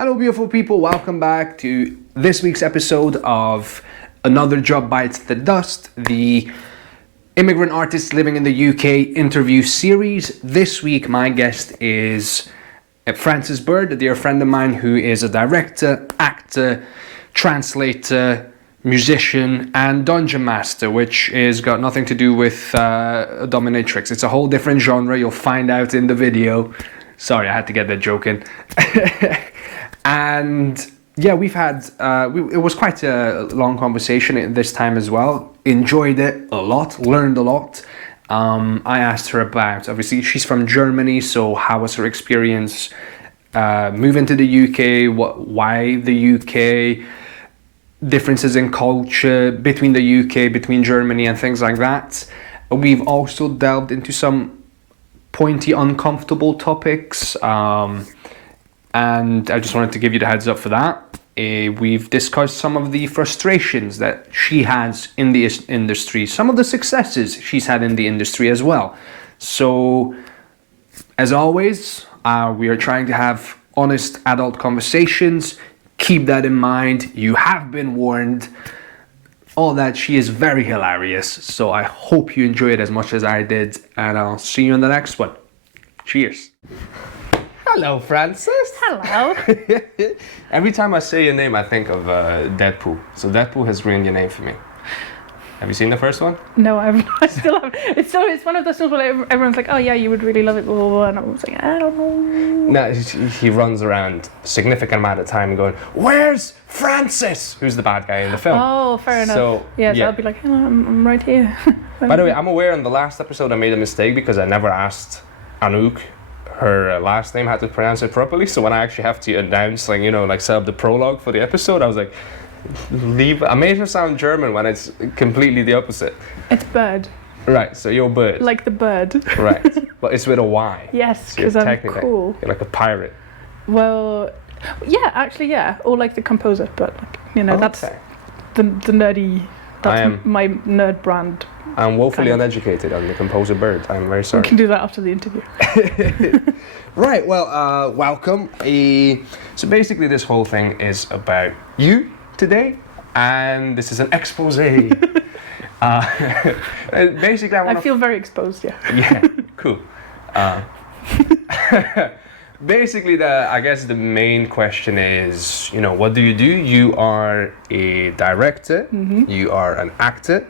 Hello, beautiful people. Welcome back to this week's episode of Another Job Bites the Dust, the immigrant artists living in the UK interview series. This week, my guest is Francis Byrd, a dear friend of mine who is a director, actor, translator, musician, and dungeon master, which is got nothing to do with a dominatrix. It's a whole different genre. You'll find out in the video. Sorry, I had to get that joke in. And yeah, we've had, it was quite a long conversation this time as well. Enjoyed it a lot, learned a lot. I asked her about, obviously she's from Germany, so how was her experience moving to the UK, why the UK, differences in culture between the UK, between Germany and things like that. We've also delved into some pointy, uncomfortable topics. And I just wanted to give you the heads up for that. We've discussed some of the frustrations that she has in the industry, some of the successes she's had in the industry as well. So, as always, we are trying to have honest adult conversations. Keep that in mind. You have been warned. All that. She is very hilarious. So I hope you enjoy it as much as I did. And I'll see you in the next one. Cheers. Hello, Francis. Hello. Every time I say your name, I think of Deadpool. So Deadpool has ruined your name for me. Have you seen the first one? No, I still haven't. It's one of those things where everyone's like, oh yeah, you would really love it, blah, blah, blah. And I was like, I don't know. No, he runs around a significant amount of time going, where's Francis? Who's the bad guy in the film? Oh, fair enough. So I'll be like, hello, I'm right here. By the way, I'm aware in the last episode I made a mistake because I never asked Anouk her last name, how to pronounce it properly. So when I actually have to announce, set up the prologue for the episode, I was like, I made her sound German when it's completely the opposite. It's Byrd. Right, so you're Byrd. Like the bird. Right, but it's with a Y. Yes, because I'm cool. You're like a pirate. Well, yeah, actually, yeah. Or like the composer, but that's the nerdy. That's my nerd brand. I'm woefully uneducated on the composer Byrd. I'm very sorry. We can do that after the interview. Right, well, welcome. So basically this whole thing is about you today, and this is an expose. Basically, I feel very exposed, yeah. Yeah, cool. Basically, I guess the main question is, what do? You are a director, you are an actor,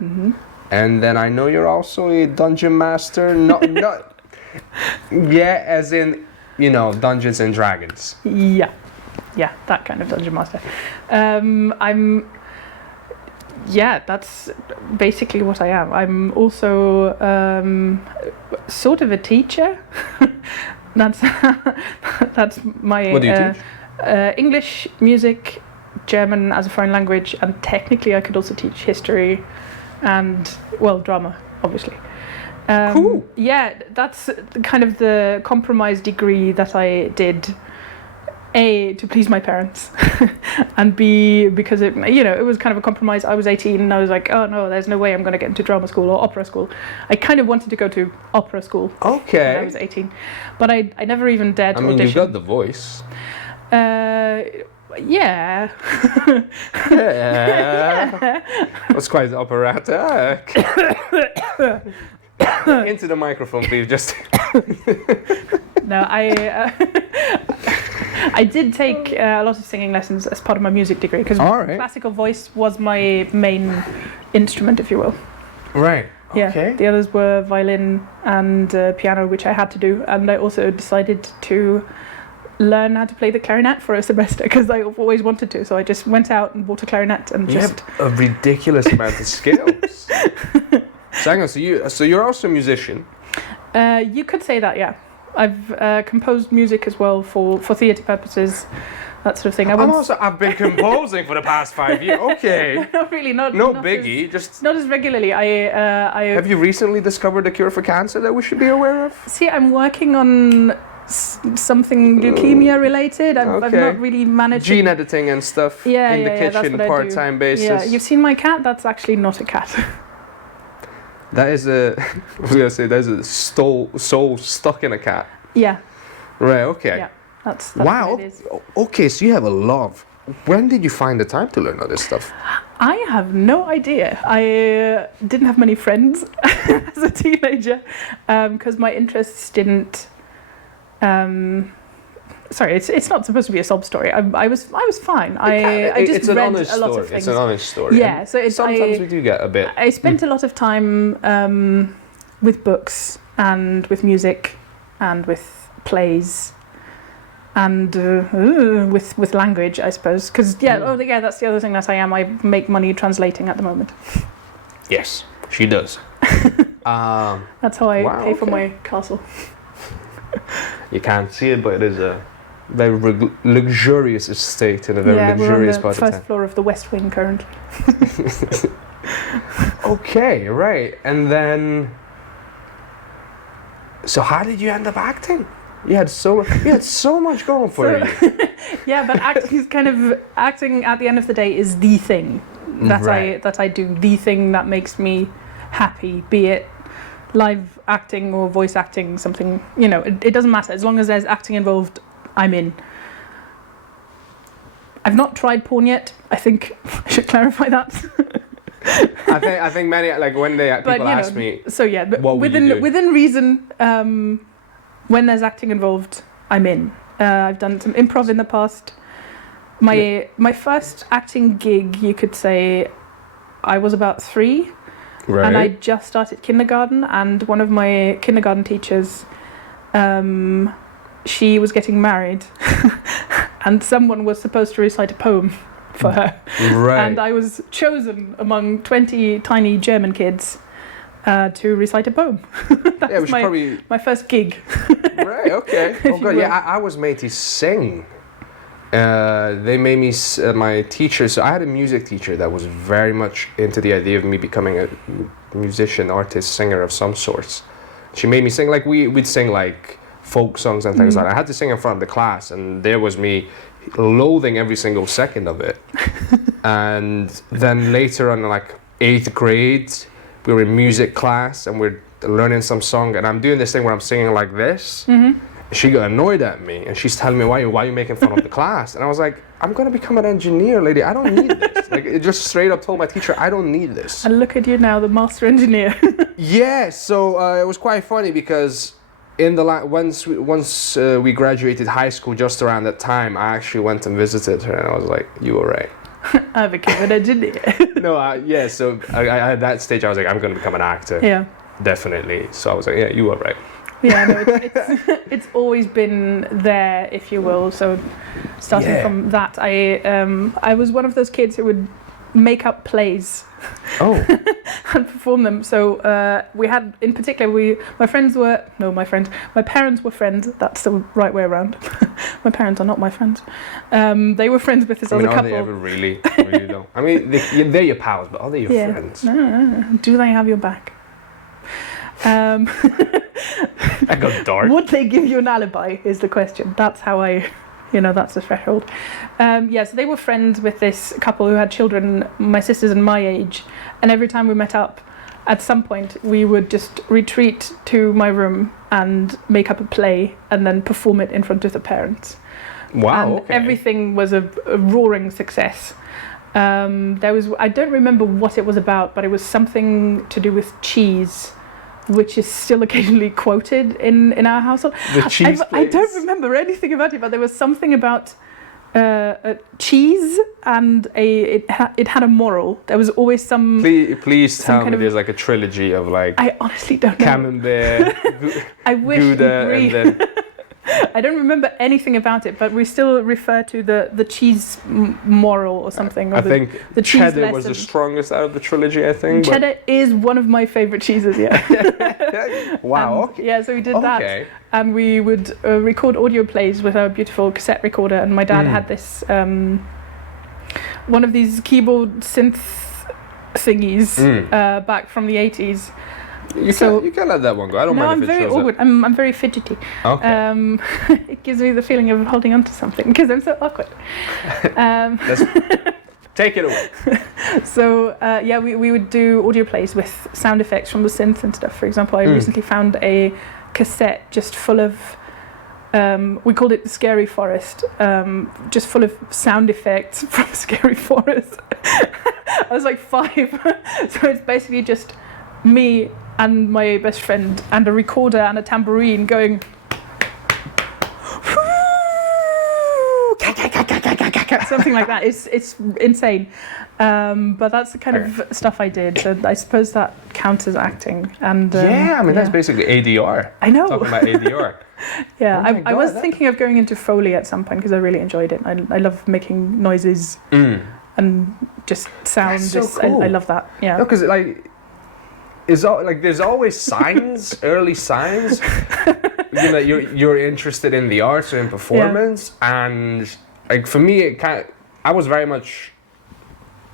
and then I know you're also a dungeon master, not yeah, as in, Dungeons and Dragons. Yeah, that kind of dungeon master. That's basically what I am. I'm also sort of a teacher. That's my. What do you teach? English, music, German as a foreign language, and technically I could also teach history and, drama, obviously. Cool. Yeah, that's kind of the compromise degree that I did. A, to please my parents, and B, because it was kind of a compromise. I was 18 and I was like, oh no, there's no way I'm going to get into drama school or opera school. I kind of wanted to go to opera school. Okay. When I was 18, but I never even dared to audition. You've got the voice. Yeah. Yeah. That's quite operatic. Into the microphone, please. Just. No, I did take a lot of singing lessons as part of my music degree because classical voice was my main instrument, if you will. Right. Yeah. Okay. The others were violin and piano, which I had to do, and I also decided to learn how to play the clarinet for a semester because I always wanted to. So I just went out and bought a clarinet and have a ridiculous amount of skills. So you're also a musician. You could say that, yeah. I've composed music as well for theatre purposes, that sort of thing. I've been composing for the past 5 years. Okay. Not really, not biggie. Not as regularly. I Have you recently discovered a cure for cancer that we should be aware of? See, I'm working on something leukemia related. I've not really managed gene editing and stuff in the kitchen part-time basis. Yeah, you've seen my cat. That's actually not a cat. That is I was gonna say there's a soul stuck in a cat. Yeah. Right. Okay. Yeah. That's wow. what it is. Okay, so you have a love. When did you find the time to learn all this stuff? I have no idea. I didn't have many friends as a teenager because my interests didn't. Sorry, it's not supposed to be a sob story. I was fine. I just read a lot of things. It's an honest story. Yeah, so sometimes we do get a bit. I spent a lot of time with books and with music and with plays and with language, I suppose. Because that's the other thing that I am. I make money translating at the moment. Yes, she does. That's how I pay for my castle. You can't see it, but it is a very luxurious estate in a very luxurious part of town. We're on the first floor of the West Wing currently. Okay, right. And then, so how did you end up acting? You had so much going for you. Yeah, but acting at the end of the day is the thing that I do, the thing that makes me happy, be it live acting or voice acting, something, it doesn't matter. As long as there's acting involved, I'm in. I've not tried porn yet. I think I should clarify that. I think many, like when people ask me. So yeah, but what within reason, when there's acting involved, I'm in. I've done some improv in the past. My first acting gig, you could say, I was about 3. Right. And I just started kindergarten, and one of my kindergarten teachers, she was getting married, and someone was supposed to recite a poem for her. Right. And I was chosen among 20 tiny German kids to recite a poem. That was my first gig. Right, okay. Oh god, yeah, I was made to sing. They made me, my teacher, so I had a music teacher that was very much into the idea of me becoming a musician, artist, singer of some sorts. She made me sing, like we'd sing like folk songs and things like that. I had to sing in front of the class, and there was me loathing every single second of it. And then later on, like 8th grade, we were in music class and we're learning some song, and I'm doing this thing where I'm singing like this. Mm-hmm. She got annoyed at me, and she's telling me, why are you making fun of the class? And I was like, I'm going to become an engineer, lady. I don't need this. Like, it just straight up told my teacher, I don't need this. And look at you now, the master engineer. Yeah, so it was quite funny because in the once we graduated high school, just around that time, I actually went and visited her, and I was like, you were right. I became an engineer. No, so I at that stage, I was like, I'm going to become an actor. Yeah. Definitely. So I was like, yeah, you were right. Yeah, no, it's always been there, if you will. So starting from that, I was one of those kids who would make up plays. Oh. And perform them. So we had, in particular, my parents were friends. That's the right way around. My parents are not my friends. They were friends with this other couple. Are they ever really though? I mean, they're your pals, but are they your friends? No. Do they have your back? I got dark. Would they give you an alibi is the question. That's how that's the threshold. So they were friends with this couple who had children, my sisters and my age, and every time we met up, at some point we would just retreat to my room and make up a play and then perform it in front of the parents. Wow. And everything was a roaring success. I don't remember what it was about, but it was something to do with cheese, which is still occasionally quoted in our household. The cheese I don't remember anything about it, but there was something about cheese, and it had a moral. There was always some. Please tell me there's like a trilogy of like. I honestly don't know. Camembert, I wish Gouda, and then. I don't remember anything about it, but we still refer to the cheese moral or something. Or I think the cheddar lesson. was the strongest out of the trilogy, I think. Cheddar is one of my favourite cheeses, yeah. Wow. Okay. Yeah, so we did that. And we would record audio plays with our beautiful cassette recorder. And my dad had this, one of these keyboard synth thingies back from the 80s. You can let that one go. I don't mind if it shows awkward. I'm very fidgety. Okay. It gives me the feeling of holding on to something because I'm so awkward. Take it away. So we would do audio plays with sound effects from the synth and stuff. For example, I recently found a cassette just full of We called it the Scary Forest, just full of sound effects from Scary Forest. I was like 5, so it's basically just me and my best friend and a recorder and a tambourine going something like that. It's insane, but that's the kind of stuff I did. So I suppose that counts as acting. And that's basically ADR. I know. Talking about ADR. Yeah, Oh I was thinking of going into Foley at some point because I really enjoyed it. I love making noises and just sound. That's so cool. I love that. Yeah. No, because there's always signs, early signs. You're interested in the arts or in performance, and like for me, I was very much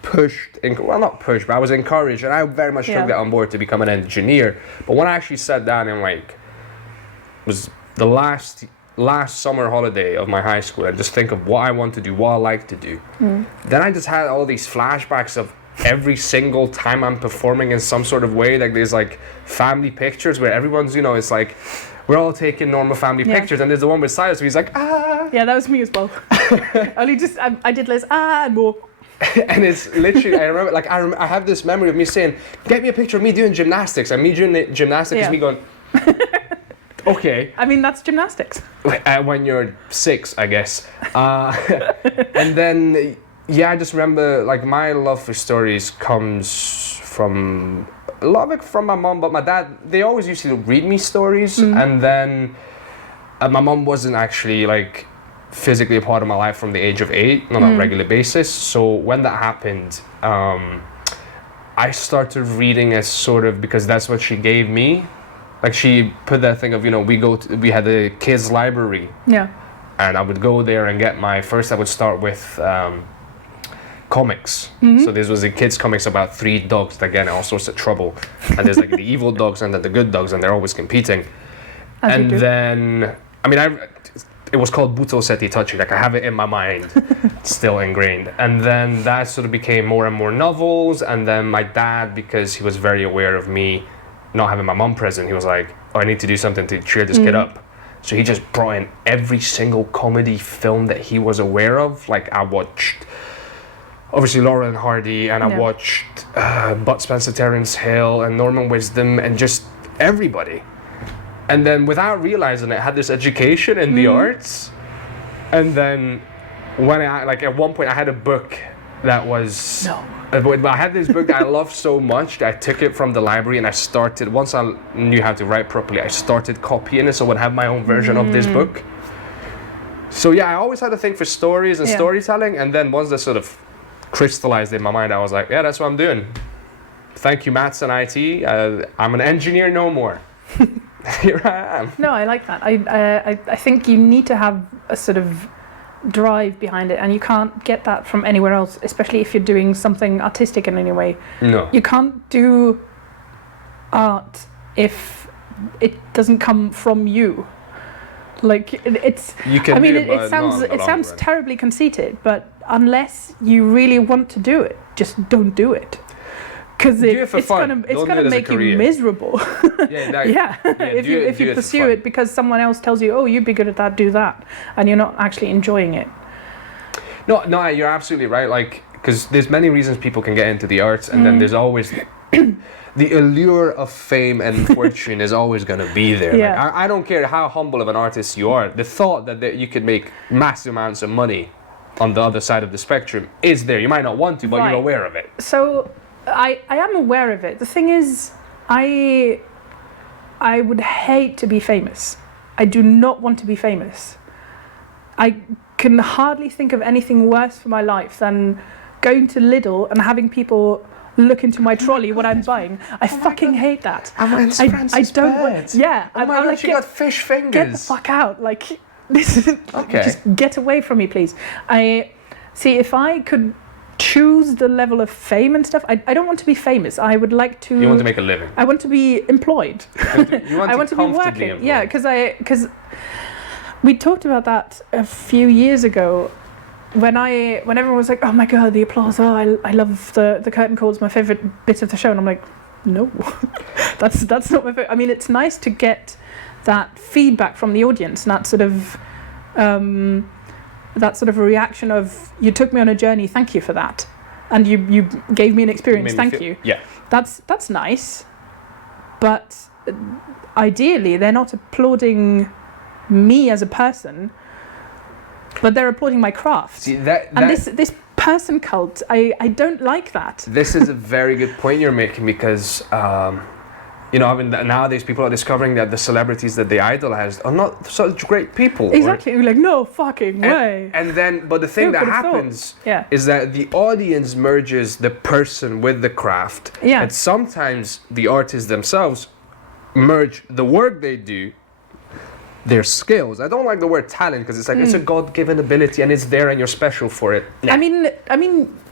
pushed. Not pushed, but I was encouraged, and I very much took that on board to become an engineer. But when I actually sat down and it was the last summer holiday of my high school, and just think of what I want to do, what I like to do. Then I just had all these flashbacks of every single time I'm performing in some sort of way. Like there's like family pictures where everyone's, it's like we're all taking normal family pictures, and there's the one with Sylas where he's like, ah. Yeah, that was me as well. Only just I did less and more. And it's literally, I remember, I have this memory of me saying, get me a picture of me doing gymnastics, and me doing gymnastics is me going, okay. I mean, that's gymnastics. When you're 6, I guess. And then, I just remember, my love for stories comes from, a lot of it from my mom, but my dad, they always used to read me stories, and then my mom wasn't actually, physically a part of my life from the age of 8, not on a regular basis. So when that happened, I started reading as sort of, because that's what she gave me. She put that thing of, we had a kids library. Yeah. And I would go there and get I would start with comics. So this was a kids comics about 3 dogs that get in all sorts of trouble. And there's the evil dogs and then the good dogs, and they're always competing. And then, it was called Buto Seti Tachi. I have it in my mind, still ingrained. And then that sort of became more and more novels. And then my dad, because he was very aware of me not having my mom present, he was like, oh, I need to do something to cheer this kid up. So he just brought in every single comedy film that he was aware of. I watched, obviously, Laurel and Hardy, and I watched Bud Spencer, Terence Hill, and Norman Wisdom, and just everybody. And then without realizing it, I had this education in the arts. And then when at one point I had a book that was... I had this book that I loved so much that I took it from the library and I started, once I knew how to write properly, I started copying it so I would have my own version of this book. So I always had a thing for stories and storytelling, and then once that sort of crystallized in my mind, I was like, that's what I'm doing. Thank you, maths and IT. I'm an engineer no more. Here I am. No, I like that. I think you need to have a sort of drive behind it, and you can't get that from anywhere else, especially if you're doing something artistic in any way. No. You can't do art if it doesn't come from you. It's... You can it sounds terribly conceited, but unless you really want to do it, just don't do it. Because it's gonna make you miserable. If you pursue it because someone else tells you, oh, you'd be good at that, do that, and you're not actually enjoying it. No, you're absolutely right. Because there's many reasons people can get into the arts, and then there's always the allure of fame and fortune is always gonna be there. Yeah. I don't care how humble of an artist you are. The thought that you could make massive amounts of money on the other side of the spectrum is there. You might not want to, but you're aware of it. So. I am aware of it. The thing is, I would hate to be famous. I do not want to be famous. I can hardly think of anything worse for my life than going to Lidl and having people look into my trolley what I'm buying. I fucking hate that. I don't want. Yeah. Oh my God, she got fish fingers. Get the fuck out. This is... Okay. Just get away from me, please. If I could choose the level of fame and stuff, I don't want to be famous. I would like to... You want to make a living. I want to be employed. I want to be working. Employed. Yeah, because we talked about that a few years ago when everyone was like, oh my God, the applause, I love the curtain call, it's my favourite bit of the show, and I'm like, no, that's not my favourite. It's nice to get that feedback from the audience, and that sort of a reaction of, you took me on a journey, thank you for that, and you gave me an experience, thank you. Yeah. That's nice, but ideally they're not applauding me as a person, but they're applauding my craft. See, and this person cult, I don't like that. This is a very good point you're making, because nowadays people are discovering that the celebrities that they idolize are not such great people. Exactly. You're like, no fucking way. But the thing that happens is that the audience merges the person with the craft. Yeah. And sometimes the artists themselves merge the work they do, their skills. I don't like the word talent, because it's like it's a God-given ability and it's there and you're special for it. Yeah. I mean,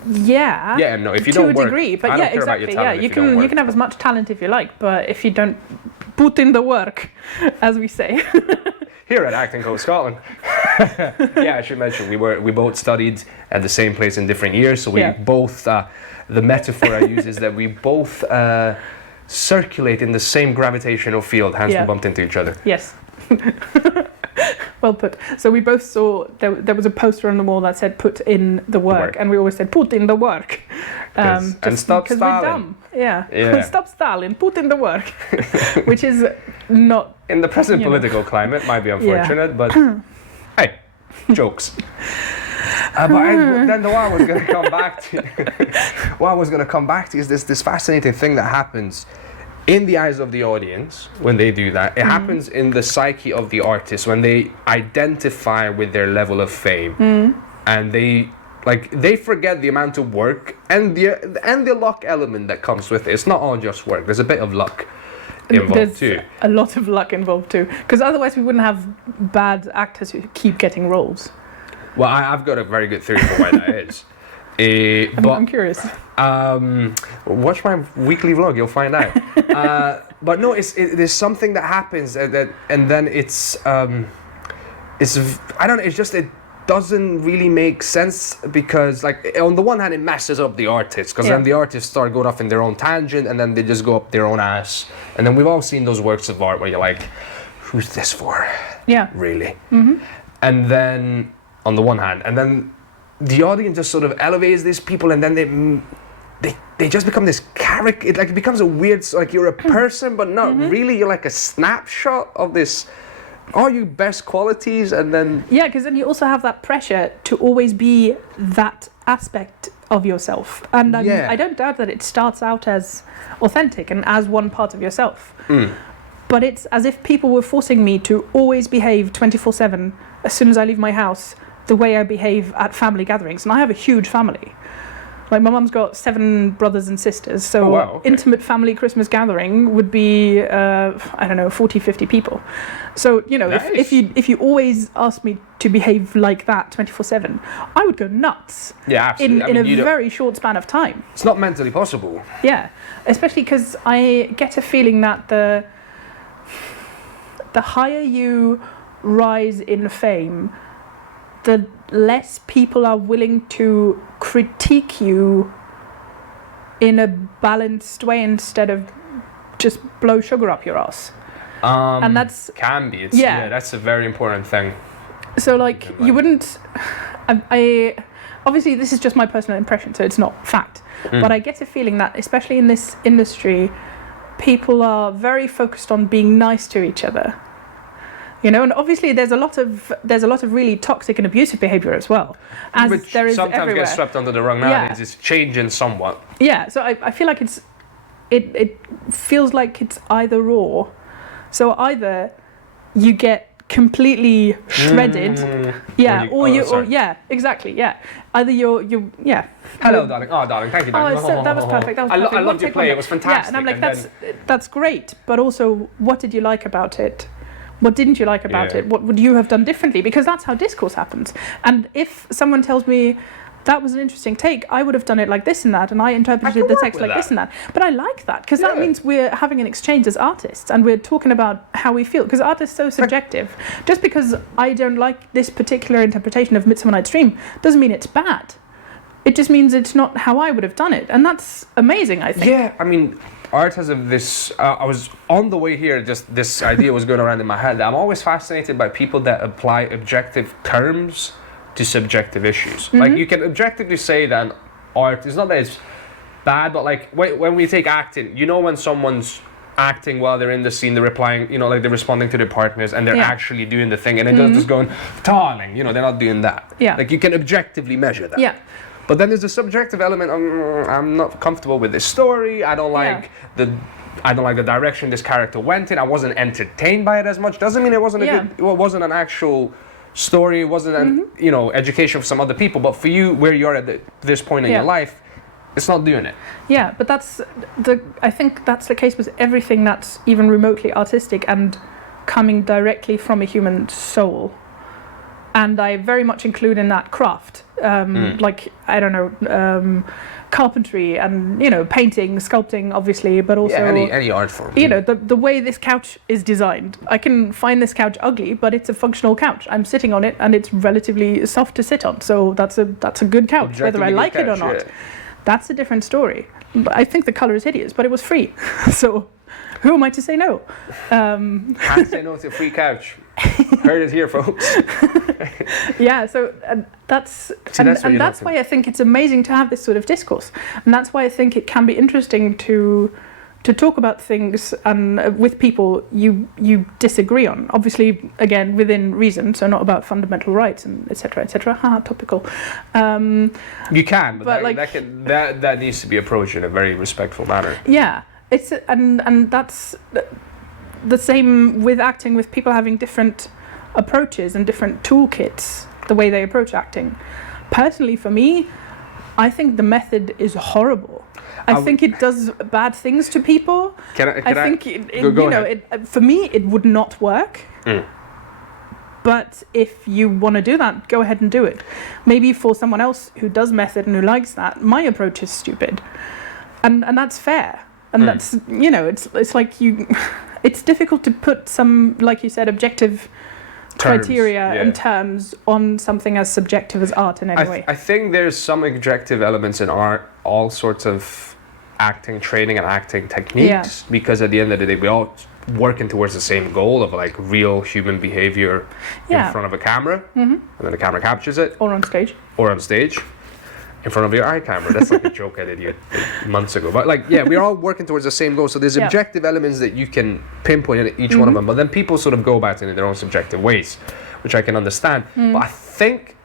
yeah. Yeah, no, if you to don't a work, degree, but I don't yeah, care about your exactly. talent Yeah, if you don't work. you can have as much talent if you like, but if you don't put in the work, as we say. Here at Acting Coach Scotland. Yeah, I should mention we both studied at the same place in different years, so we both the metaphor I use is that we both circulate in the same gravitational field, hence we bumped into each other. Yes. Well put. So we both saw there was a poster on the wall that said "put in the work," and we always said "put in the work." And stop because Stalin. we're dumb. Yeah. Stop Stalin. Put in the work, which is not in the present political climate. Might be unfortunate, but hey, jokes. Then what I was going to come back to, is this fascinating thing that happens in the eyes of the audience when they do that. It happens in the psyche of the artist when they identify with their level of fame, and they forget the amount of work and the luck element that comes with it. It's not all just work. There's a bit of luck involved too. A lot of luck involved too, because otherwise we wouldn't have bad actors who keep getting roles. Well, I've got a very good theory for why that is. I'm curious. Watch my weekly vlog, you'll find out. But no, there's something that happens, and then it's I don't know. It's just it doesn't really make sense, because like on the one hand it messes up the artists, because then the artists start going off in their own tangent, and then they just go up their own ass, and then we've all seen those works of art where you're like, who's this for? Yeah. Really. And then on the one hand, and then the audience just sort of elevates these people, and then they just become this character. It becomes a weird, like you're a person, but not really. You're like a snapshot of this. All your best qualities, and then because then you also have that pressure to always be that aspect of yourself, and I don't doubt that it starts out as authentic and as one part of yourself. But it's as if people were forcing me to always behave 24/7 as soon as I leave my house, the way I behave at family gatherings. And I have a huge family. Like my mum's got 7 brothers and sisters, so intimate family Christmas gathering would be 40, 50 people. So nice. if you always ask me to behave like that 24/7, I would go nuts. Yeah, absolutely. In a very short span of time. It's not mentally possible. Yeah, especially because I get a feeling that the higher you rise in fame, the less people are willing to critique you in a balanced way instead of just blow sugar up your ass. And that's can be. That's a very important thing. So like you wouldn't. I obviously this is just my personal impression, so it's not fact. But I get a feeling that especially in this industry, people are very focused on being nice to each other. And obviously there's a lot of really toxic and abusive behavior as well, as which there is sometimes everywhere. gets swept under the rug nowadays. It's changing somewhat. Yeah, so I feel like it feels like it's either or. So either you get completely shredded, exactly. Either you're Hello, darling. Oh, darling, thank you. Darling. That was perfect. That was perfect. I loved your play. It was fantastic. Yeah, and I'm like, that's great, but also, what did you like about it? What didn't you like about it? What would you have done differently? Because that's how discourse happens. And if someone tells me that was an interesting take, I would have done it like this and that, and I interpreted the text like this and that. But I like that, because that means we're having an exchange as artists, and we're talking about how we feel, because art is so subjective. Just because I don't like this particular interpretation of Midsummer Night's Dream doesn't mean it's bad. It just means it's not how I would have done it, and that's amazing, I think. Yeah, I mean, art has this. I was on the way here. Just this idea was going around in my head. I'm always fascinated by people that apply objective terms to subjective issues. Like you can objectively say that an art is not that it's bad, but like when we take acting, you know, when someone's acting while they're in the scene, they're replying, you know, like they're responding to their partners and they're actually doing the thing, and they're just going darling, you know, they're not doing that. Like you can objectively measure that. But then there's a subjective element. I'm not comfortable with this story. I don't like the direction this character went in. I wasn't entertained by it as much. Doesn't mean it wasn't a good. Well, it wasn't an actual story. It wasn't an education for some other people. But for you, where you're at this point in your life, it's not doing it. Yeah, but I think that's the case with everything that's even remotely artistic and coming directly from a human soul. And I very much include in that craft, like, I don't know, carpentry and, you know, painting, sculpting, obviously, but also... any art form. You know, the way this couch is designed. I can find this couch ugly, but it's a functional couch. I'm sitting on it and it's relatively soft to sit on. So that's a good couch, whether I like it or not. That's a different story. But I think the color is hideous, but it was free. So who am I to say no? Can't say no to a free couch. Heard it here, folks. So that's why I think it's amazing to have this sort of discourse, and that's why I think it can be interesting to talk about things and with people you disagree on. Obviously, again, within reason, so not about fundamental rights and etc. etc. Topical. You can, but that needs to be approached in a very respectful manner. Yeah, it's and that's the same with acting, with people having different approaches and different toolkits, the way they approach acting. Personally, for me, I think the method is horrible. I think it does bad things to people. For me, it would not work. But if you want to do that, go ahead and do it. Maybe for someone else who does method and who likes that, my approach is stupid. And that's fair. And that's, you know, it's like you... It's difficult to put some, like you said, objective criteria and terms on something as subjective as art in any way. I think there's some objective elements in art, all sorts of acting training and acting techniques, because at the end of the day, we all working towards the same goal of like real human behavior in front of a camera, and then the camera captures it. Or on stage. In front of your eye camera. That's like a joke I did months ago. But like, we're all working towards the same goal. So there's objective elements that you can pinpoint in each one of them. But then people sort of go about it in their own subjective ways, which I can understand. But I think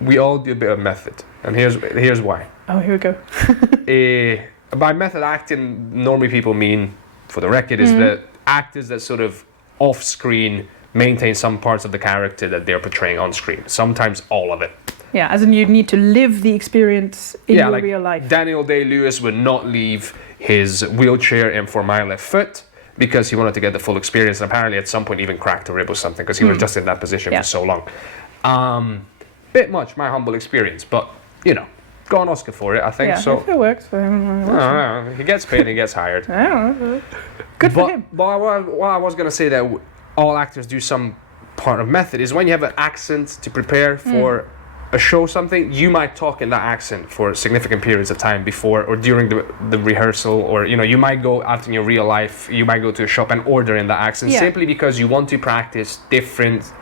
we all do a bit of method. And here's why. Oh, here we go. By method acting, normally people mean, for the record, is that actors that sort of off-screen maintain some parts of the character that they're portraying on screen. Sometimes all of it. Yeah, as in you need to live the experience in your real life. Daniel Day-Lewis would not leave his wheelchair in For My Left Foot because he wanted to get the full experience, and apparently at some point even cracked a rib or something because he was just in that position for so long. Bit much, my humble experience, but, you know, got an Oscar for it, I think. So if it works for him. He gets paid and he gets hired. I don't know. Good for him. But what I was going to say that all actors do some part of method is when you have an accent to prepare for a show, something, you might talk in that accent for significant periods of time before or during the rehearsal, or you know, you might go out in your real life, you might go to a shop and order in that accent simply because you want to practice different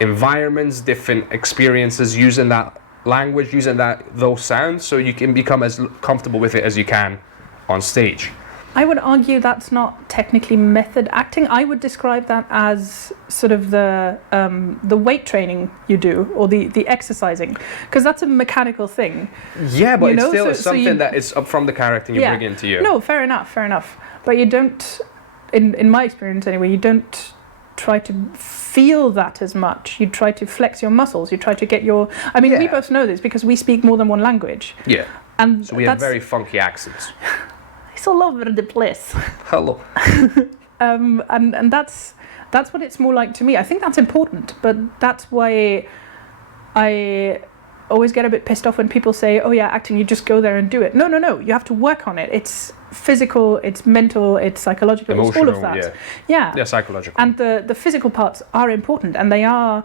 environments, different experiences, using that language, using those sounds, so you can become as comfortable with it as you can on stage. I would argue that's not technically method acting. I would describe that as sort of the weight training you do, or the exercising, because that's a mechanical thing. Yeah, but it's still something that is up from the character and you bring into you. No, fair enough. But you don't, in my experience anyway, you don't try to feel that as much. You try to flex your muscles. You try to get your... I mean, we both know this because we speak more than one language. Yeah. And so we have very funky accents. It's all over the place. Hello. And that's what it's more like to me. I think that's important, but that's why I always get a bit pissed off when people say, oh yeah, acting, you just go there and do it. No, you have to work on it. It's physical, it's mental, it's psychological, emotional, it's all of that. Yeah, psychological. And the physical parts are important, and they are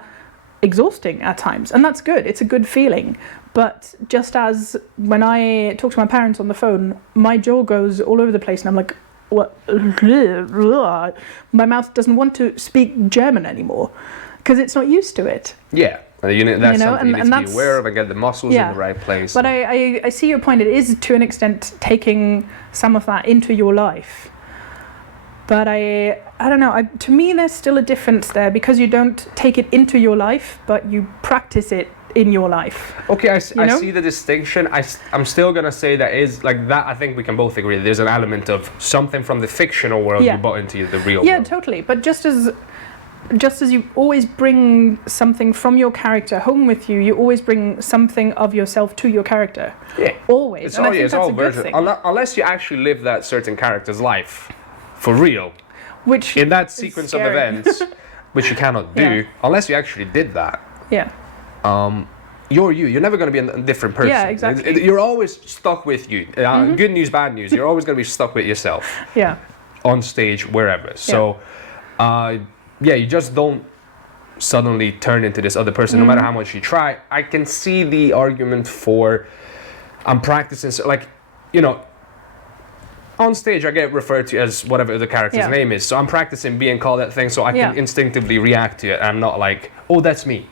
exhausting at times, and that's good. It's a good feeling. But just as when I talk to my parents on the phone, my jaw goes all over the place, and I'm like, what? My mouth doesn't want to speak German anymore because it's not used to it. Yeah. That's You know, something you need to be aware of and get the muscles Yeah. in the right place. But I see your point. It is to an extent taking some of that into your life. But I don't know. To me, there's still a difference there because you don't take it into your life, but you practice it in your life. Okay, I You know? see the distinction. I'm still gonna say that is like that. I think we can both agree that there's an element of something from the fictional world Yeah. you brought into the real Yeah, world. totally. But just as you always bring something from your character home with you, you always bring something of yourself to your character. Yeah. Always. It's And all, I think it's that's all a good version. thing. Unless you actually live that certain character's life for real. Which In that is sequence of scary. events, which you cannot do, Yeah. unless you actually did that. Yeah. You're you. You're never going to be a different person. Yeah, exactly. You're always stuck with you. Good news, bad news. You're always going to be stuck with yourself Yeah. on stage, wherever. So, you just don't suddenly turn into this other person, no matter how much you try. I can see the argument for I'm practicing. So, like, you know, on stage, I get referred to as whatever the character's Yeah. name is. So I'm practicing being called that thing so I can Yeah. instinctively react to it. I'm not like, oh, that's me.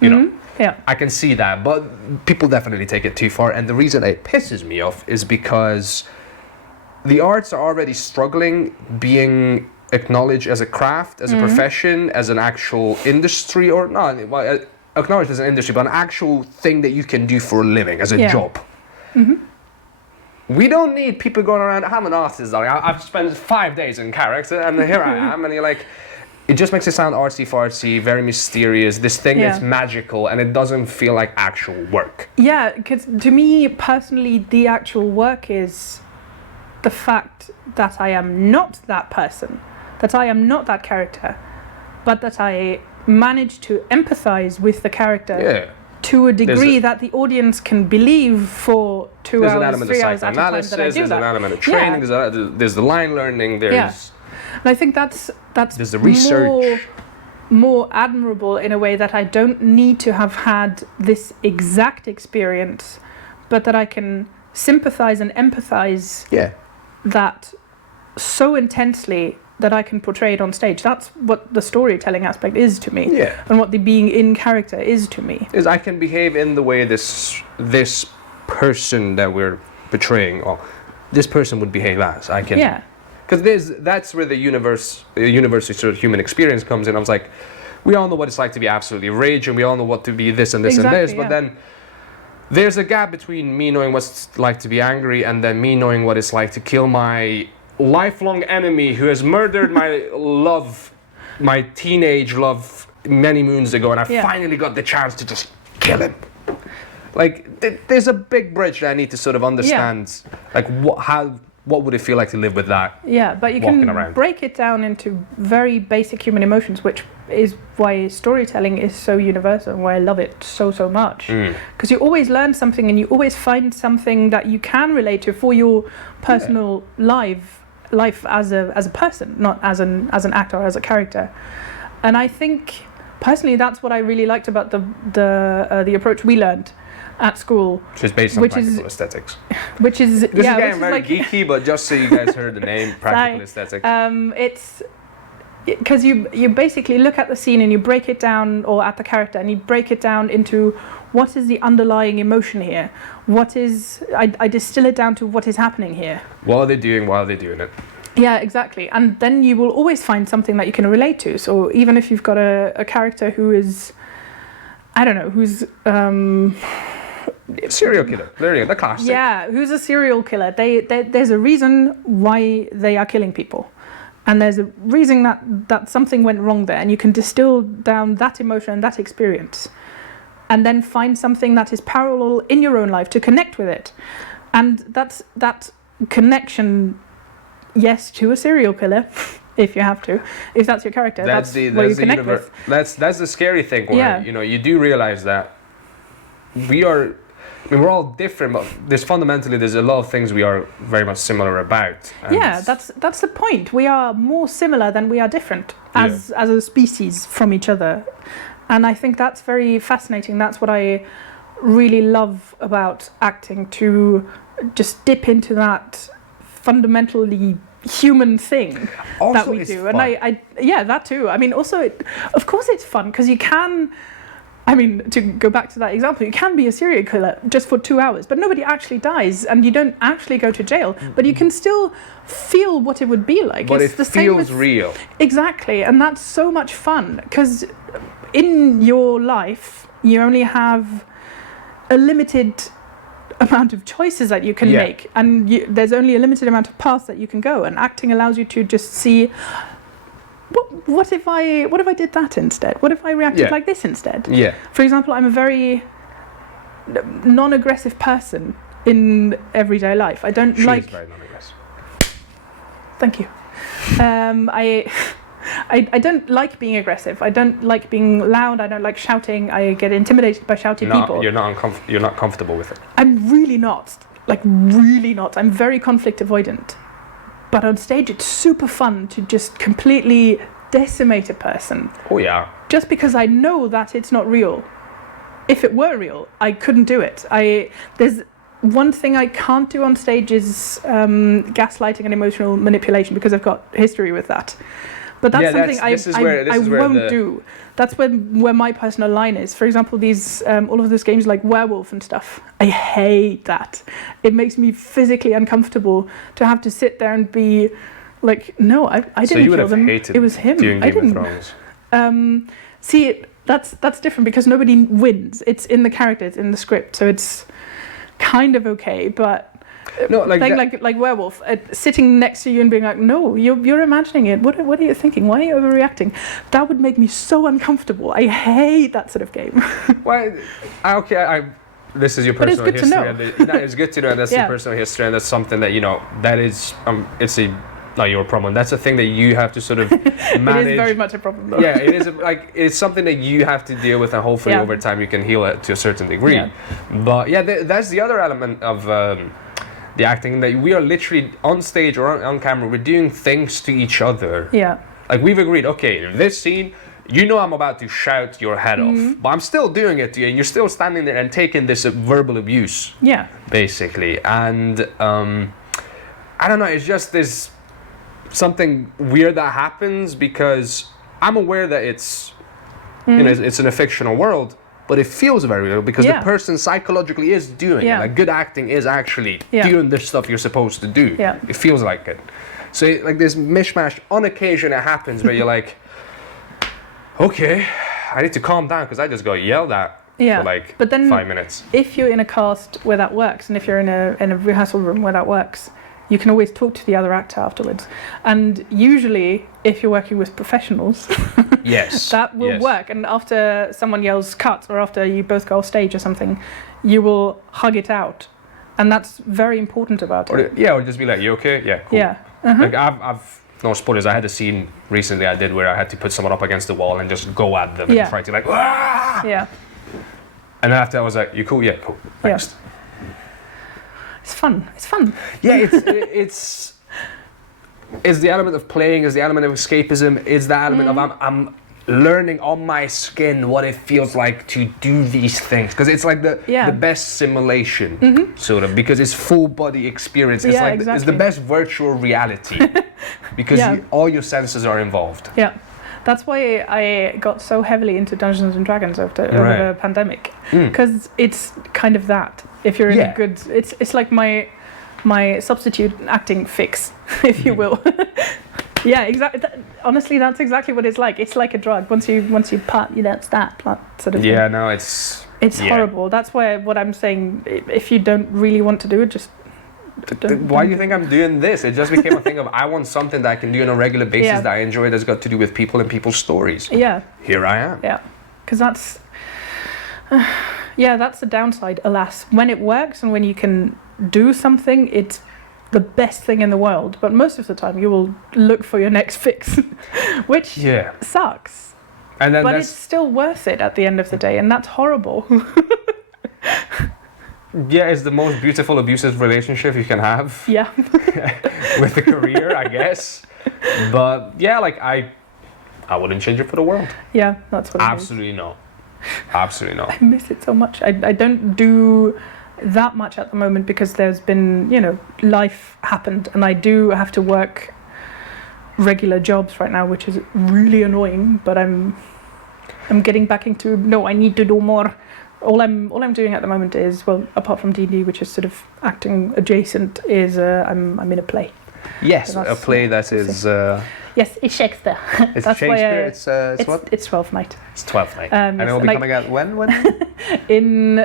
You know, Yeah. I can see that. But people definitely take it too far. And the reason it pisses me off is because the arts are already struggling being acknowledged as a craft, as a profession, as an actual industry, or not well, acknowledged as an industry, but an actual thing that you can do for a living, as a Yeah. job. We don't need people going around, I'm an artist, darling. I've spent 5 days in character, and here I am, and you're like, it just makes it sound artsy-fartsy, very mysterious, this thing Yeah. that's magical, and it doesn't feel like actual work. Yeah, because to me personally, the actual work is the fact that I am not that person, that I am not that character, but that I manage to empathize with the character Yeah. to a degree a- that the audience can believe for 2 There's an hours, element of 3 hours at a time psychoanalysis, that I do there's that. an element of training, there's the line learning, there's And I think that's the research. more admirable in a way that I don't need to have had this exact experience, but that I can sympathize and empathize Yeah. that so intensely that I can portray it on stage. That's what the storytelling aspect is to me, Yeah. and what the being in character is to me. Is I can behave in the way this person that we're portraying, or this person would behave as. I can. Yeah, Because that's where the universal sort of human experience comes in. I was like, we all know what it's like to be absolutely rage, and we all know what to be this and this and this, Exactly, but yeah. then there's a gap between me knowing what's like to be angry and then me knowing what it's like to kill my lifelong enemy who has murdered my love, my teenage love, many moons ago, and I Yeah. finally got the chance to just kill him. Like, there's a big bridge that I need to sort of understand. Like, what would it feel like to live with that? yeah, but you Walking can around. break it down into very basic human emotions, which is why storytelling is so universal and why I love it so much. Because you always learn something and you always find something that you can relate to for your personal life as a person, not as an actor or as a character. And I think personally that's what I really liked about the approach we learned at school, Which is based on Which is- practical aesthetics. which is This is getting very like, geeky, but just so you guys heard the name, practical aesthetics. it's because you basically look at the scene and you break it down, or at the character, and you break it down into what is the underlying emotion here. What is I distill it down to what is happening here. What are they doing while they're doing it? Yeah, exactly. And then you will always find something that you can relate to. So even if you've got a character who is, I don't know, who's Serial killer. There you go, the classic. yeah, who's a serial killer. There's a reason why they are killing people. And there's a reason that something went wrong there. And you can distill down that emotion and that experience. And then find something that is parallel in your own life to connect with it. And that's that connection, yes, to a serial killer, if you have to. If that's your character, that's where you connect with. That's the scary thing where, Yeah. you know, you do realize that we're all different, but there's a lot of things we are very much similar about. And Yeah, that's the point. We are more similar than we are different as a species from each other. And I think that's very fascinating. That's what I really love about acting, to just dip into that fundamentally human thing Also, that we it's do. fun. And yeah, that too. I mean, also, of course it's fun because you can, I mean, to go back to that example, you can be a serial killer just for 2 hours, but nobody actually dies and you don't actually go to jail, but you can still feel what it would be like. But It's it the same feels with, real. Exactly, and that's so much fun because in your life, you only have a limited amount of choices that you can Yeah. make, and there's only a limited amount of paths that you can go, and acting allows you to just see what if I did that instead? What if I reacted Yeah. like this instead? Yeah. For example, I'm a very non-aggressive person in everyday life. I don't She like. is very non-aggressive. Thank you. I don't like being aggressive. I don't like being loud. I don't like shouting. I get intimidated by shouty people. You're not comfortable with it. I'm really not. Like, really not. I'm very conflict avoidant. But on stage, it's super fun to just completely decimate a person. Oh yeah. Just because I know that it's not real. If it were real, I couldn't do it. There's one thing I can't do on stage is gaslighting and emotional manipulation, because I've got history with that. But that's something I won't do. That's where my personal line is. For example, these all of those games like Werewolf and stuff. I hate that. It makes me physically uncomfortable to have to sit there and be like, no, I didn't So you would kill have them. hated It was him. doing I Game of didn't. Thrones. See, that's different because nobody wins. It's in the character, it's in the script, so it's kind of okay. But No, like thing that- like Werewolf, sitting next to you and being like, no, you're imagining it. What are you thinking? Why are you overreacting? That would make me so uncomfortable. I hate that sort of game. Well, this is your But it's personal good to history. know. And that is good to know. And that's Yeah. your personal history, and that's something that that is it's not your problem. That's a thing that you have to sort of manage. It is very much a problem, though. Yeah, it is it's something that you have to deal with, and hopefully Yeah. over time you can heal it to a certain degree. Yeah. But yeah, that's the other element of the acting, that we are literally on stage or on camera. We're doing things to each other. Yeah. Like, we've agreed, okay, in this scene, I'm about to shout your head Mm-hmm. off, but I'm still doing it to you, and you're still standing there and taking this verbal abuse, Yeah. basically. And I don't know, it's just this something weird that happens, because I'm aware that it's it's in a fictional world, but it feels very real because Yeah. the person psychologically is doing Yeah. it. Like, good acting is actually Yeah. doing the stuff you're supposed to do. Yeah. It feels like it. So like this mishmash, on occasion it happens where you're like, okay, I need to calm down because I just got yelled at Yeah. for like But then 5 minutes. if you're in a cast where that works, and if you're in a rehearsal room where that works, you can always talk to the other actor afterwards. And usually, if you're working with professionals, Yes. that will yes. work. And after someone yells cut, or after you both go off stage or something, you will hug it out. And that's very important about it. Or just be like, you okay? Yeah, cool. Yeah. Uh-huh. Like I've no spoilers. I had a scene recently I did where I had to put someone up against the wall and just go at them Yeah. and try to like, "Wah!" Yeah. And then after I was like, you cool? Yeah, cool. Yeah. Next. It's fun. It's fun. Yeah, it's the element of playing, is the element of escapism, it's the element of I'm learning on my skin what it feels like to do these things, because it's like the best simulation, sort of, because it's full body experience. It's Yeah, like it's the exactly. best virtual reality, because Yeah. all your senses are involved. Yeah. That's why I got so heavily into Dungeons and Dragons over Right. the pandemic, because it's kind of that. If you're in Yeah. a good, it's like my substitute acting fix, if you will. Yeah, exactly. Honestly, that's exactly what it's like. It's like a drug. Once you part, that's that sort of thing. Yeah, no, it's Horrible. That's why what I'm saying. If you don't really want to do it, just. Why do you think I'm doing this? It just became a thing of, I want something that I can do on a regular basis, Yeah. that I enjoy, that's got to do with people and people's stories. Yeah. Here I am. Yeah, because that's. That's the downside, alas. When it works and when you can do something, it's the best thing in the world. But most of the time, you will look for your next fix, which Yeah. sucks. And then But that's it's still worth it at the end of the day, and that's horrible. Yeah, it's the most beautiful abusive relationship you can have Yeah. with a career, I guess. But yeah, like I wouldn't change it for the world. Yeah, that's what it is. Absolutely not. Absolutely not. I miss it so much. I don't do that much at the moment because there's been, life happened, and I do have to work regular jobs right now, which is really annoying, but I'm getting back into, no, I need to do more. All I'm doing at the moment is, well, apart from D&D, which is sort of acting adjacent, is I'm in a play. Yes, So a play that is... yes, it's Shakespeare. It's That's Shakespeare, why, it's what? It's Twelfth Night. It's Twelfth Night. And it will be coming out when? In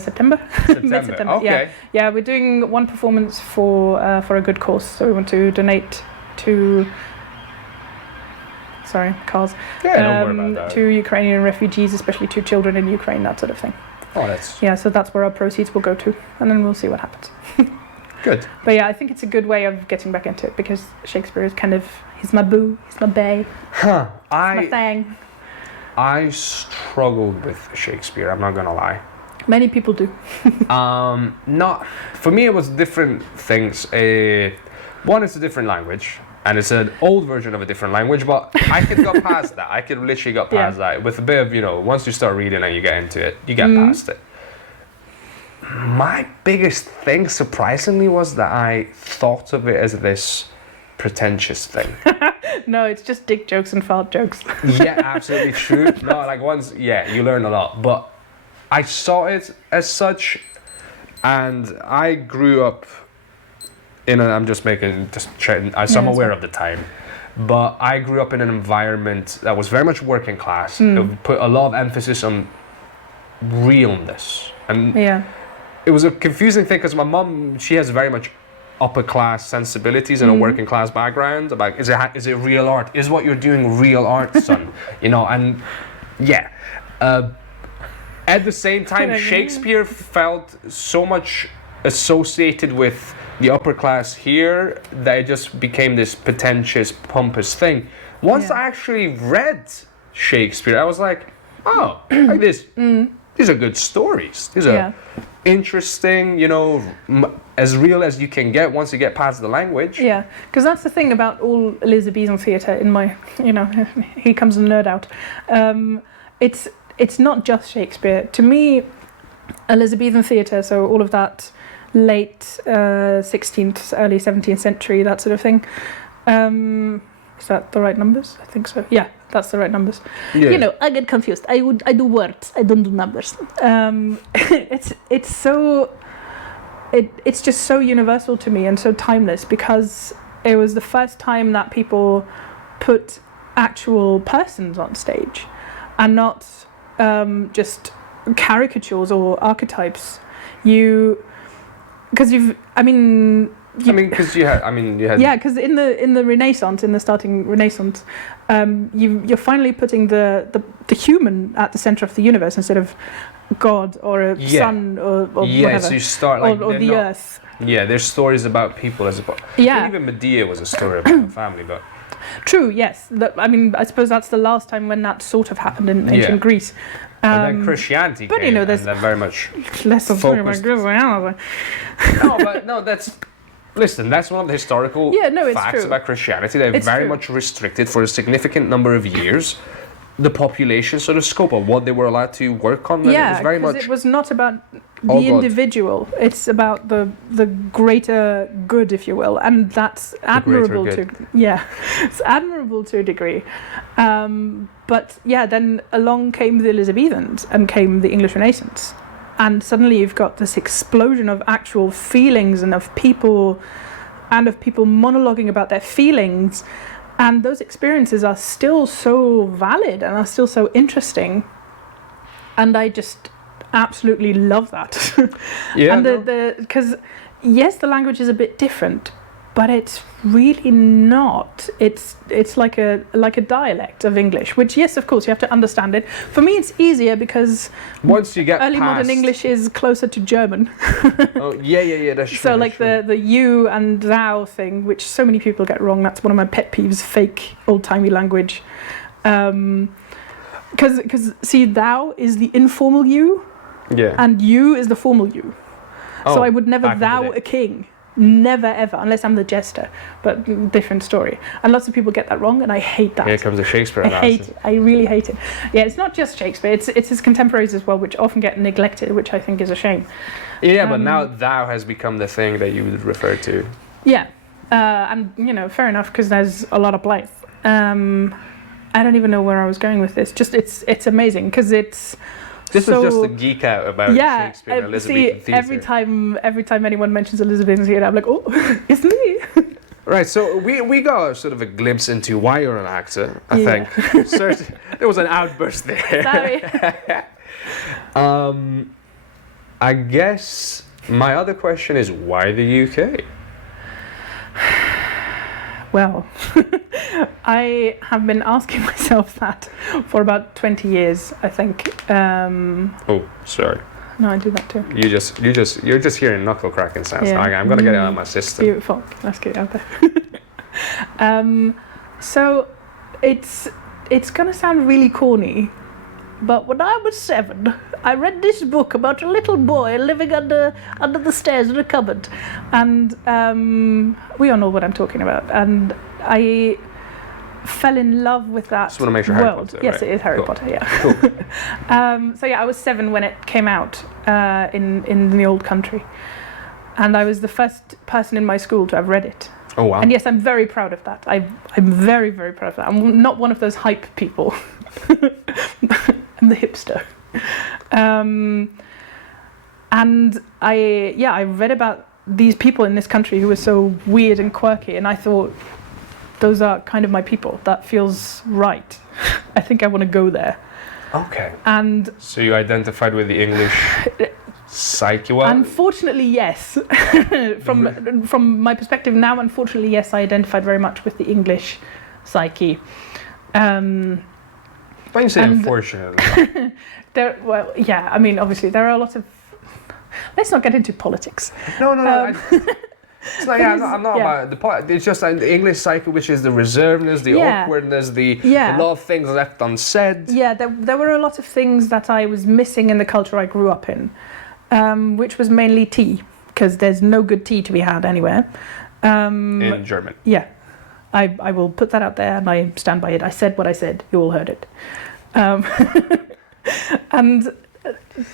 September. Mid-September. Okay. Yeah, we're doing one performance for a good cause. So we want to donate to... Sorry, cars. Yeah, don't worry about that. To Ukrainian refugees, especially to children in Ukraine, that sort of thing. Oh, that's... Yeah, so that's where our proceeds will go to, and then we'll see what happens. Good. But yeah, I think it's a good way of getting back into it, because Shakespeare is kind of, he's my boo, he's my bae, my thing. I struggled with Shakespeare, I'm not gonna lie. Many people do. Not, for me it was different things. One, it's a different language, and it's an old version of a different language, but I could go past that. I could literally go past that. With a bit of, once you start reading and you get into it, you get past it. My biggest thing, surprisingly, was that I thought of it as this pretentious thing. No, it's just dick jokes and fart jokes. Yeah, absolutely true. No, like once, you learn a lot. But I saw it as such, and I grew up in I'm aware of the time. But I grew up in an environment that was very much working class. It put a lot of emphasis on realness. And it was a confusing thing because my mum, she has very much upper class sensibilities and a working class background. About is it real art? Is what you're doing real art, son? And at the same time, Shakespeare felt so much associated with the upper class here that it just became this pretentious, pompous thing. Once I actually read Shakespeare, I was like, oh, like this. These are good stories. These are interesting, as real as you can get once you get past the language. Yeah, because that's the thing about all Elizabethan theatre in my, here comes the nerd out. It's not just Shakespeare. To me, Elizabethan theatre, so all of that late 16th, early 17th century, that sort of thing. Is that the right numbers? I think so. Yeah, that's the right numbers. Yeah. I get confused. I do words. I don't do numbers. It's just so universal to me and so timeless, because it was the first time that people put actual persons on stage and not just caricatures or archetypes. Because you had in the Renaissance, in the starting Renaissance, you're finally putting the human at the center of the universe instead of God or a sun or whatever. So you start or the earth. Yeah, there's stories about people as well. Yeah, even Medea was a story about a family, but. True. Yes. I suppose that's the last time when that sort of happened in ancient Greece. And then Christianity came, there's and then very much less of focused. That's one of the historical facts about Christianity. They're very much restricted for a significant number of years the population sort of scope of what they were allowed to work on. Yeah, because it was not about the individual. It's about the greater good, if you will, and that's admirable it's admirable to a degree. But then along came the Elizabethans and came the English Renaissance, and suddenly you've got this explosion of actual feelings and of people monologuing about their feelings. And those experiences are still so valid and are still so interesting. And I just absolutely love that. Because yes, the language is a bit different, but it's really not. It's like a dialect of English, which yes, of course, you have to understand it. For me, it's easier because once you get early modern English is closer to German. That's true. So like the you and thou thing, which so many people get wrong. That's one of my pet peeves. Fake old-timey language. Because see, thou is the informal you, and you is the formal you. So I would never thou a king. Never ever, unless I'm the jester, but different story. And lots of people get that wrong, and I hate that. Here comes the Shakespeare I analysis. hate it. I really hate it. Yeah, it's not just Shakespeare. It's his contemporaries as well, which often get neglected, which I think is a shame. Yeah, but now thou has become the thing that you would refer to. Yeah, and fair enough, because there's a lot of Blythe. I don't even know where I was going with this. Just it's amazing because it's. This was just a geek out about Shakespeare and Elizabethan theatre. Every time anyone mentions Elizabethan theatre, I'm like, oh, it's me. Right, so we got sort of a glimpse into why you're an actor, I think. There was an outburst there. Sorry. I guess my other question is, why the UK? Well, I have been asking myself that for about 20 years, I think. Oh, sorry. No, I do that too. You're just hearing knuckle cracking sounds. Yeah. I'm gonna get it out of my system. Beautiful. Let's get it out there. So it's gonna sound really corny, but when I was 7, I read this book about a little boy living under the stairs in a cupboard, and we all know what I'm talking about. And I fell in love with that Just want to make sure world. Harry Potter. Yes, right? it is Harry Cool. Potter. Yeah. Cool. So yeah, I was 7 when it came out in the old country, and I was the first person in my school to have read it. Oh wow. And yes, I'm very proud of that. I'm very, very proud of that. I'm not one of those hype people. I'm the hipster. And I read about these people in this country who were so weird and quirky, and I thought, those are kind of my people. That feels right. I think I want to go there. Okay. And so you identified with the English psyche? Well, unfortunately, yes. From my perspective now, unfortunately, yes, I identified very much with the English psyche. Why you say unfortunately? Well, yeah. I mean, obviously, there are a lot of. Let's not get into politics. No. It's like, I'm not about the part. It's just the English psyche, which is the reservedness, the awkwardness, the a lot of things left unsaid. Yeah, there were a lot of things that I was missing in the culture I grew up in, which was mainly tea, because there's no good tea to be had anywhere. In German. Yeah, I will put that out there, and I stand by it. I said what I said. You all heard it. And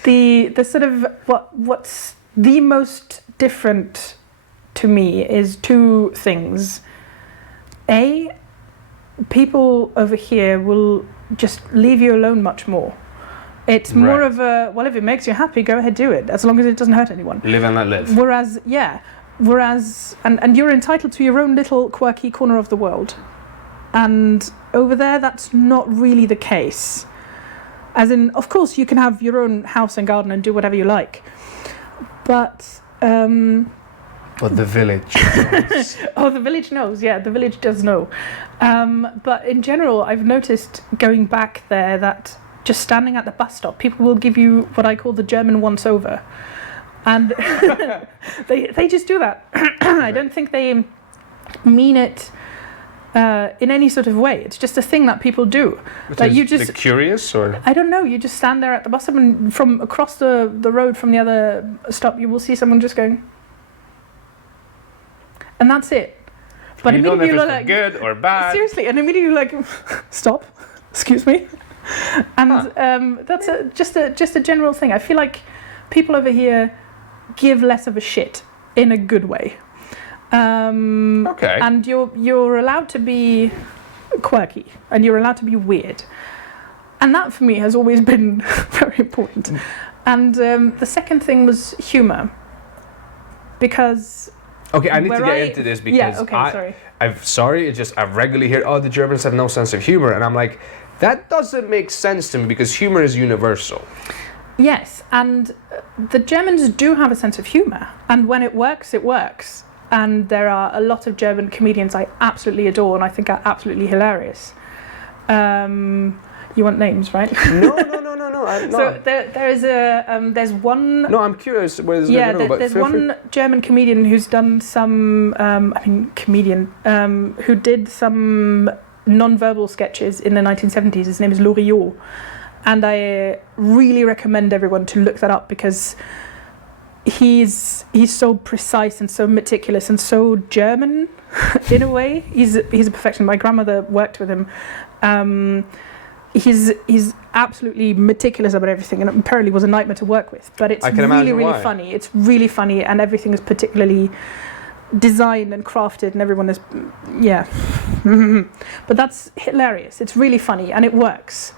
the sort of what's the most different to me is 2 things. A, people over here will just leave you alone much more. It's more of a, well, if it makes you happy, go ahead, do it, as long as it doesn't hurt anyone. Live and let live. Whereas, and you're entitled to your own little quirky corner of the world. And over there, that's not really the case. As in, of course, you can have your own house and garden and do whatever you like. But the village knows. Oh, the village knows. Yeah, the village does know. But in general, I've noticed going back there that just standing at the bus stop, people will give you what I call the German once-over. And they just do that. I don't think they mean it in any sort of way. It's just a thing that people do. That you just curious, or I don't know. You just stand there at the bus stop, and from across the road from the other stop, you will see someone just going, and that's it. But you don't know if immediately it's like good or bad. Seriously, and immediately you're like, stop, excuse me, and that's just a general thing. I feel like people over here give less of a shit in a good way. Okay. And you're allowed to be quirky, and you're allowed to be weird, and that for me has always been very important. And the second thing was humor, because okay, I need to get into this because I regularly hear, oh, the Germans have no sense of humor, and I'm like, that doesn't make sense to me because humor is universal. Yes, and the Germans do have a sense of humor, and when it works, it works. And there are a lot of German comedians I absolutely adore and I think are absolutely hilarious. You want names, right? No. I'm not. So there's one. No, I'm curious. There's one German comedian who's done some. Who did some non-verbal sketches in the 1970s. His name is Loriot, and I really recommend everyone to look that up because he's so precise and so meticulous and so German in a way. He's a perfectionist. My grandmother worked with him. He's absolutely meticulous about everything, and apparently was a nightmare to work with. But it's really funny. It's really funny, and everything is particularly designed and crafted, and everyone is, yeah. But that's hilarious. It's really funny, and it works.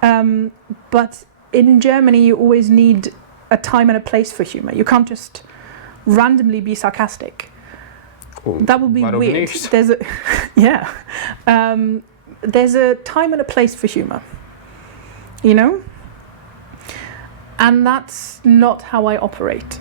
But in Germany, you always need a time and a place for humor. You can't just randomly be sarcastic. That would be weird. There's a there's a time and a place for humor, you know? And that's not how I operate.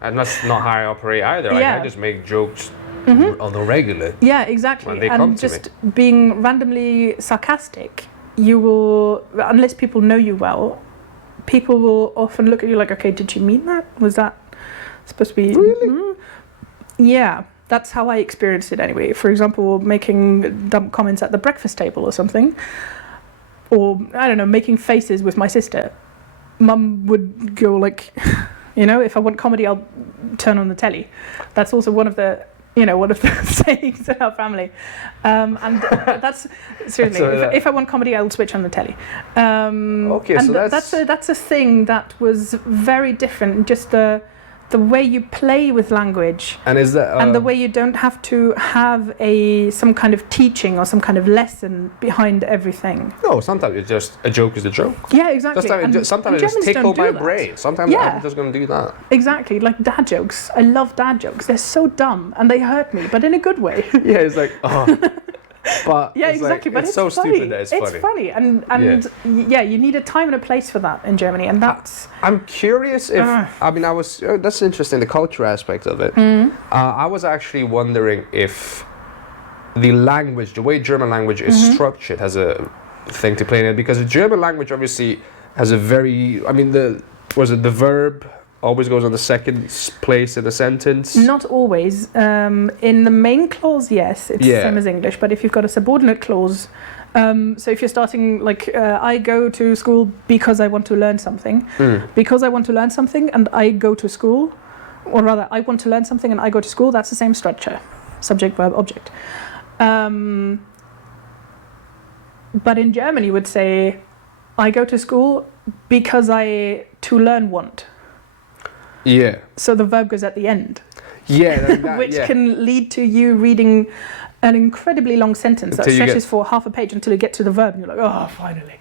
And that's not how I operate either. Yeah. Like, I just make jokes on the regular. Yeah, exactly. When they come and to just being randomly sarcastic, you will, unless people know you well, people will often look at you like, okay, did you mean that? Was that supposed to be... Really? Yeah. That's how I experienced it anyway. For example, making dumb comments at the breakfast table or something. Or, I don't know, making faces with my sister. Mum would go like, you know, if I want comedy, I'll turn on the telly. That's also one of the sayings in our family. And that's, seriously, if I want comedy, I'll switch on the telly. Okay, and so that's a thing that was very different, just the way you play with language, and is that and the way you don't have to have some kind of teaching or some kind of lesson behind everything. No, sometimes it's just a joke is a joke. Yeah, exactly. Sometimes it just tickles my brain. Sometimes I'm just going to do that. Exactly, like dad jokes. I love dad jokes. They're so dumb and they hurt me, but in a good way. Yeah, it's like, oh. But yeah, it's exactly. Like, but it's so funny. stupid that it's funny. It's funny, and you need a time and a place for that in Germany, and that's. I'm curious if that's interesting, the culture aspect of it. I was actually wondering if the way German language is structured has a thing to play in it, because the German language obviously has a very, the verb always goes on the second place in a sentence? Not always. In the main clause, yes, it's the same as English. But if you've got a subordinate clause, so if you're starting like, I go to school because I want to learn something, because I want to learn something and I go to school, or rather, I want to learn something and I go to school, that's the same structure, subject, verb, object. But in German, you would say, I go to school because I to learn want. Yeah. So the verb goes at the end. Yeah. Which can lead to you reading an incredibly long sentence that stretches for half a page until you get to the verb and you're like, oh, finally.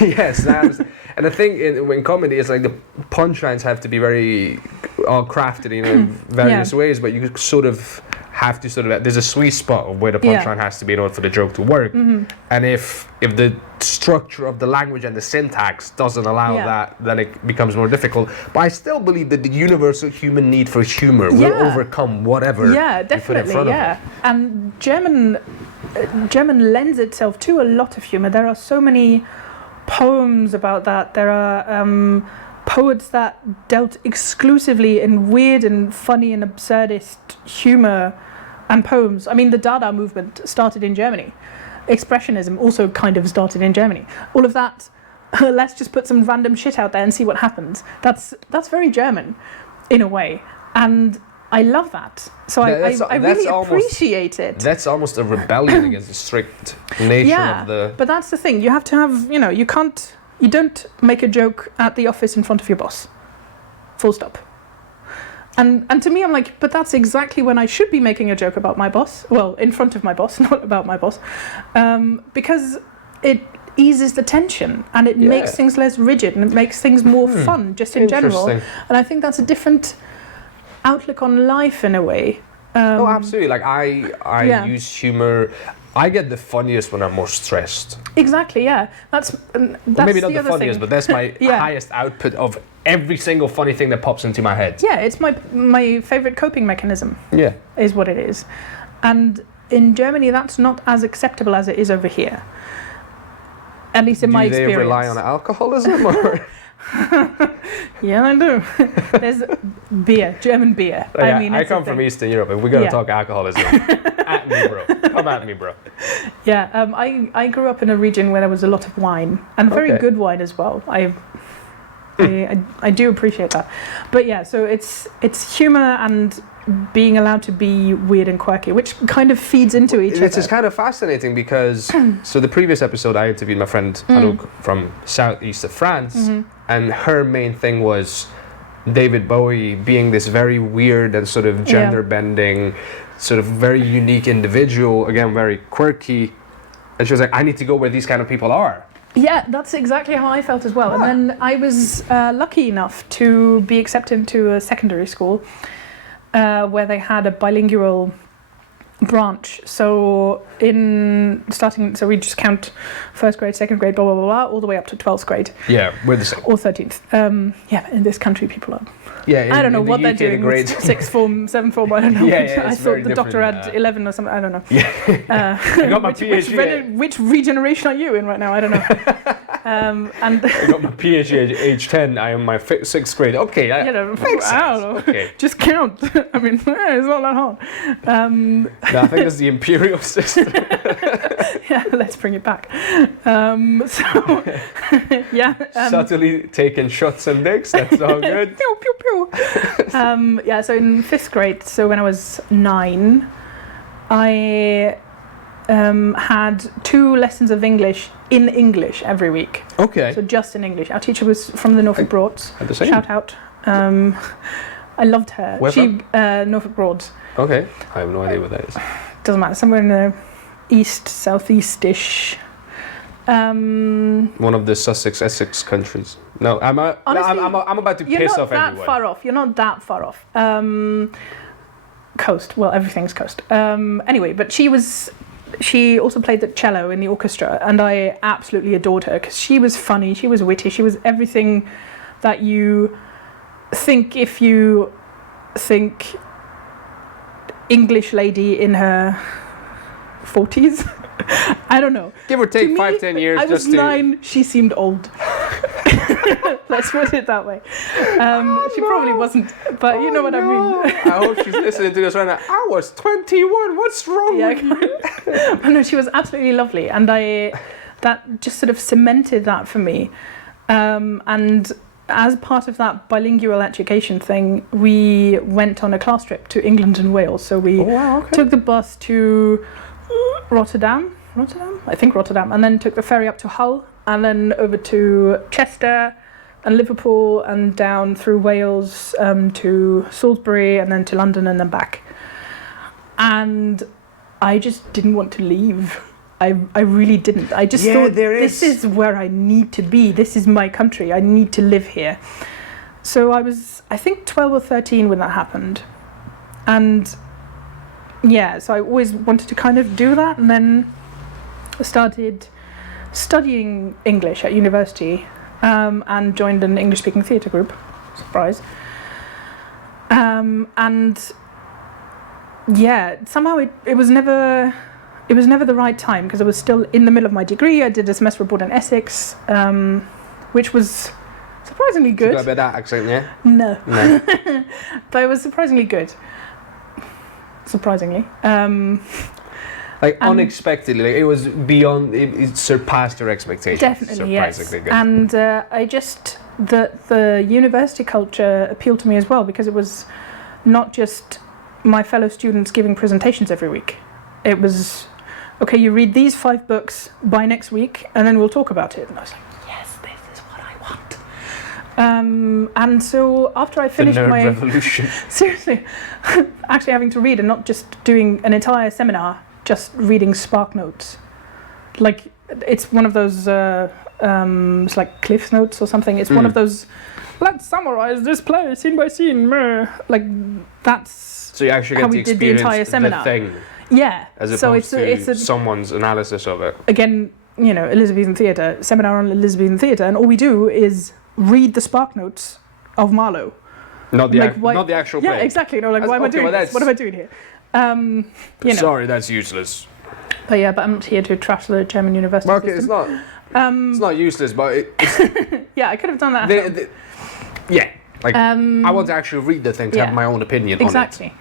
Yes. And the thing in comedy is like the punchlines have to be very crafted, in various ways, but you sort of have to there's a sweet spot of where the punchline has to be in order for the joke to work. And if the structure of the language and the syntax doesn't allow that, then it becomes more difficult. But I still believe that the universal human need for humor will overcome whatever you put in front of it. And German lends itself to a lot of humor. There are so many poems about that. There are poets that dealt exclusively in weird and funny and absurdist humor and poems. The Dada movement started in Germany. Expressionism also kind of started in Germany. All of that, let's just put some random shit out there and see what happens. That's very German, in a way. And I love that. So I really appreciate it. That's almost a rebellion against the strict nature of the... But that's the thing. You have to have, you don't make a joke at the office in front of your boss. Full stop. And to me, I'm like, but that's exactly when I should be making a joke about my boss. Well, in front of my boss, not about my boss. Because it eases the tension and it makes things less rigid and it makes things more fun, just in general. And I think that's a different outlook on life in a way. Oh, absolutely. Like I use humor. I get the funniest when I'm more stressed. Exactly, yeah. That's maybe not the the funniest, but that's my highest output of every single funny thing that pops into my head. Yeah, it's my favorite coping mechanism. Yeah. Is what it is. And in Germany, that's not as acceptable as it is over here. At least in my experience. Do they rely on alcoholism or... Yeah, I do. There's beer, German beer. I come from Eastern Europe and we're going to talk alcoholism. At me, bro. Come at me, bro. Yeah, I grew up in a region where there was a lot of wine and very good wine as well. I do appreciate that. But yeah, so it's humour and being allowed to be weird and quirky, which kind of feeds into each other. It's kind of fascinating because so the previous episode I interviewed my friend Anouk from southeast of France, and her main thing was David Bowie being this very weird and sort of gender bending, sort of very unique individual, again very quirky, and she was like, I need to go where these kind of people are. Yeah, that's exactly how I felt as well. And then I was lucky enough to be accepted into a secondary school where they had a bilingual branch. So so we just count first grade, second grade, blah, blah, blah, blah, all the way up to 12th grade. Yeah, we're the same. Or 13th. Yeah, in this country people are. Yeah, I don't know in what the they're UK, doing. the grades. Sixth form, seventh form, I don't know. Yeah, I thought the doctor had 11 or something, I don't know. Yeah. I got my PhD. Which regeneration are you in right now? I don't know. And I got my PhD at age 10. I am in my 6th grade. Okay, I don't know. Okay. Just count. I mean, it's not that hard. No, I think it's the imperial system. Yeah, let's bring it back. So, yeah. Subtly taking shots and licks. That's all good. Pew, pew, pew. Yeah, so in 5th grade, so when I was 9, I had 2 lessons of English in English every week. Okay. So just in English. Our teacher was from the Norfolk Broads. At the same. Shout out. I loved her. Where from? Norfolk Broads. Okay. I have no idea what that is. Doesn't matter. Somewhere in the east, southeast-ish. One of the Essex countries. No, honestly, I'm about to piss off everyone. You're not that far off. You're not that far off. Coast. Well, everything's coast. Anyway, but she also played the cello in the orchestra, and I absolutely adored her because she was funny, she was witty, she was everything that you think if you think English lady in her 40s. I don't know. Give or take 5-10 years. I was 9, she seemed old. Let's put it that way. She probably wasn't, but you know what I mean. I hope she's listening to this right now. I was 21. What's wrong with you? No, she was absolutely lovely, and that just sort of cemented that for me. And as part of that bilingual education thing, we went on a class trip to England and Wales. So we took the bus to Rotterdam, I think Rotterdam, and then took the ferry up to Hull, and then over to Chester and Liverpool, and down through Wales to Salisbury, and then to London, and then back. And I just didn't want to leave. I really didn't. I just thought, this is where I need to be. This is my country. I need to live here. So I was, I think, 12 or 13 when that happened. And yeah, so I always wanted to kind of do that, and then I started studying English at university, and joined an English-speaking theatre group. Surprise. And yeah, somehow it was never the right time, because I was still in the middle of my degree. I did a semester abroad in Essex, which was surprisingly good. You got a bit of that accent, yeah? No. But it was surprisingly good. Surprisingly. Unexpectedly, like, it was beyond, it surpassed your expectations. Definitely, surprisingly yes. Good. And I just, the university culture appealed to me as well, because it was not just my fellow students giving presentations every week. It was, okay, you read these 5 books by next week, and then we'll talk about it. And I was like, yes, this is what I want. And so after I finished the nerd my revolution. Seriously, actually having to read, and not just doing an entire seminar, just reading Spark Notes. Like, it's one of those, it's like Cliff Notes or something. It's one of those, let's summarize this play scene by scene. Like, that's so you actually get how to we did the experience entire seminar. the thing. Yeah. As opposed so it's to someone's analysis of it. Again, you know, Elizabethan theatre, seminar on Elizabethan theatre, and all we do is read the Spark Notes of Marlowe. Not the actual play. Yeah, exactly. No, like, why am I doing this? What am I doing here? You know. Sorry, that's useless. But I'm not here to trash the German university Mark, system. it's not useless, but it's yeah, I could have done that. I want to actually read the thing to have my own opinion on it. Exactly.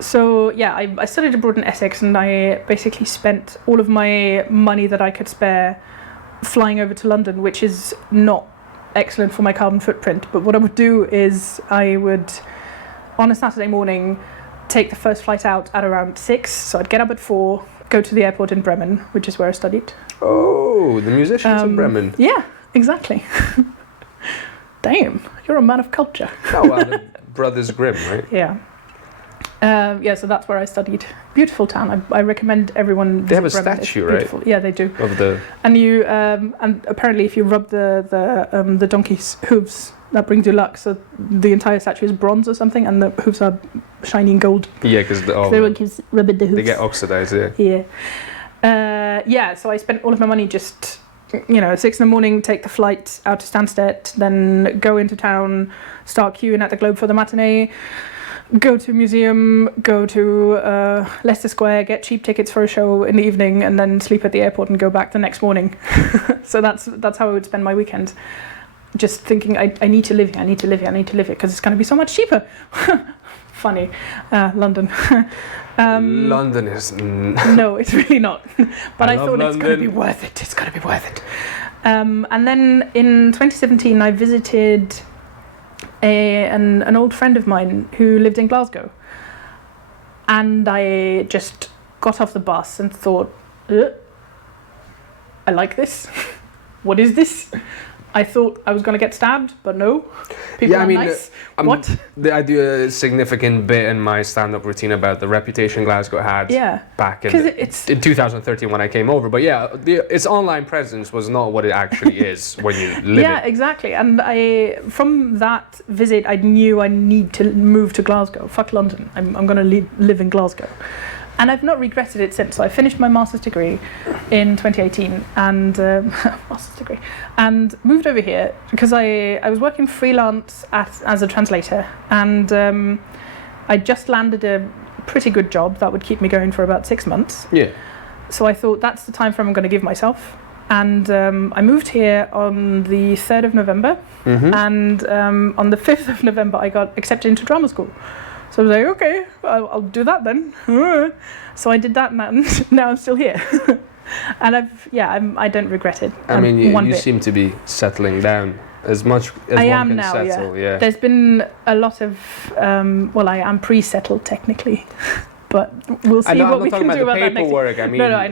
So I studied abroad in Essex, and I basically spent all of my money that I could spare flying over to London, which is not excellent for my carbon footprint. But what I would do is I would, on a Saturday morning, take the first flight out at around 6. So I'd get up at 4, go to the airport in Bremen, which is where I studied. Oh, the musicians of Bremen. Yeah, exactly. Damn, you're a man of culture. Oh, well, the Brothers Grimm, right? Yeah. So that's where I studied. Beautiful town. I recommend everyone. They have a visit Bremen. statue, It's beautiful. right? Yeah, they do. Of the. And you and apparently, if you rub the donkey's hooves, that brings you luck. So the entire statue is bronze or something, and the hooves are shining gold. Yeah, because everyone keeps rubbing the hooves. they get oxidized. Yeah. So I spent all of my money just. 6 in the morning, take the flight out to Stansted, then go into town, start queuing at the Globe for the matinee, go to a museum, go to Leicester Square, get cheap tickets for a show in the evening, and then sleep at the airport and go back the next morning. So that's how I would spend my weekend. Just thinking, I need to live here, I need to live here, I need to live here, because it's going to be so much cheaper. Funny. London. London is... No, it's really not. But I thought it's going to be worth it. It's going to be worth it. And then in 2017, I visited an old friend of mine who lived in Glasgow. And I just got off the bus and thought, I like this. What is this? I thought I was going to get stabbed, but no. People are nice. What? I do a significant bit in my stand-up routine about the reputation Glasgow had back in 2013 when I came over. But yeah, its online presence was not what it actually is when you live Yeah, exactly. And from that visit, I knew I need to move to Glasgow. Fuck London. I'm going to live in Glasgow. And I've not regretted it since. So I finished my master's degree in 2018 and and moved over here because I was working freelance as a translator, and I just landed a pretty good job that would keep me going for about 6 months. Yeah. So I thought that's the time frame I'm going to give myself. And I moved here on the 3rd of November, and on the 5th of November I got accepted into drama school. So I was like, okay, I'll do that then. So I did that, and now I'm still here. And I don't regret it. I mean, you seem to be settling down as much as I one am can now, settle. Yeah. There's been a lot of, I am pre-settled technically, but we'll see what we can do about that next year. I mean, no, I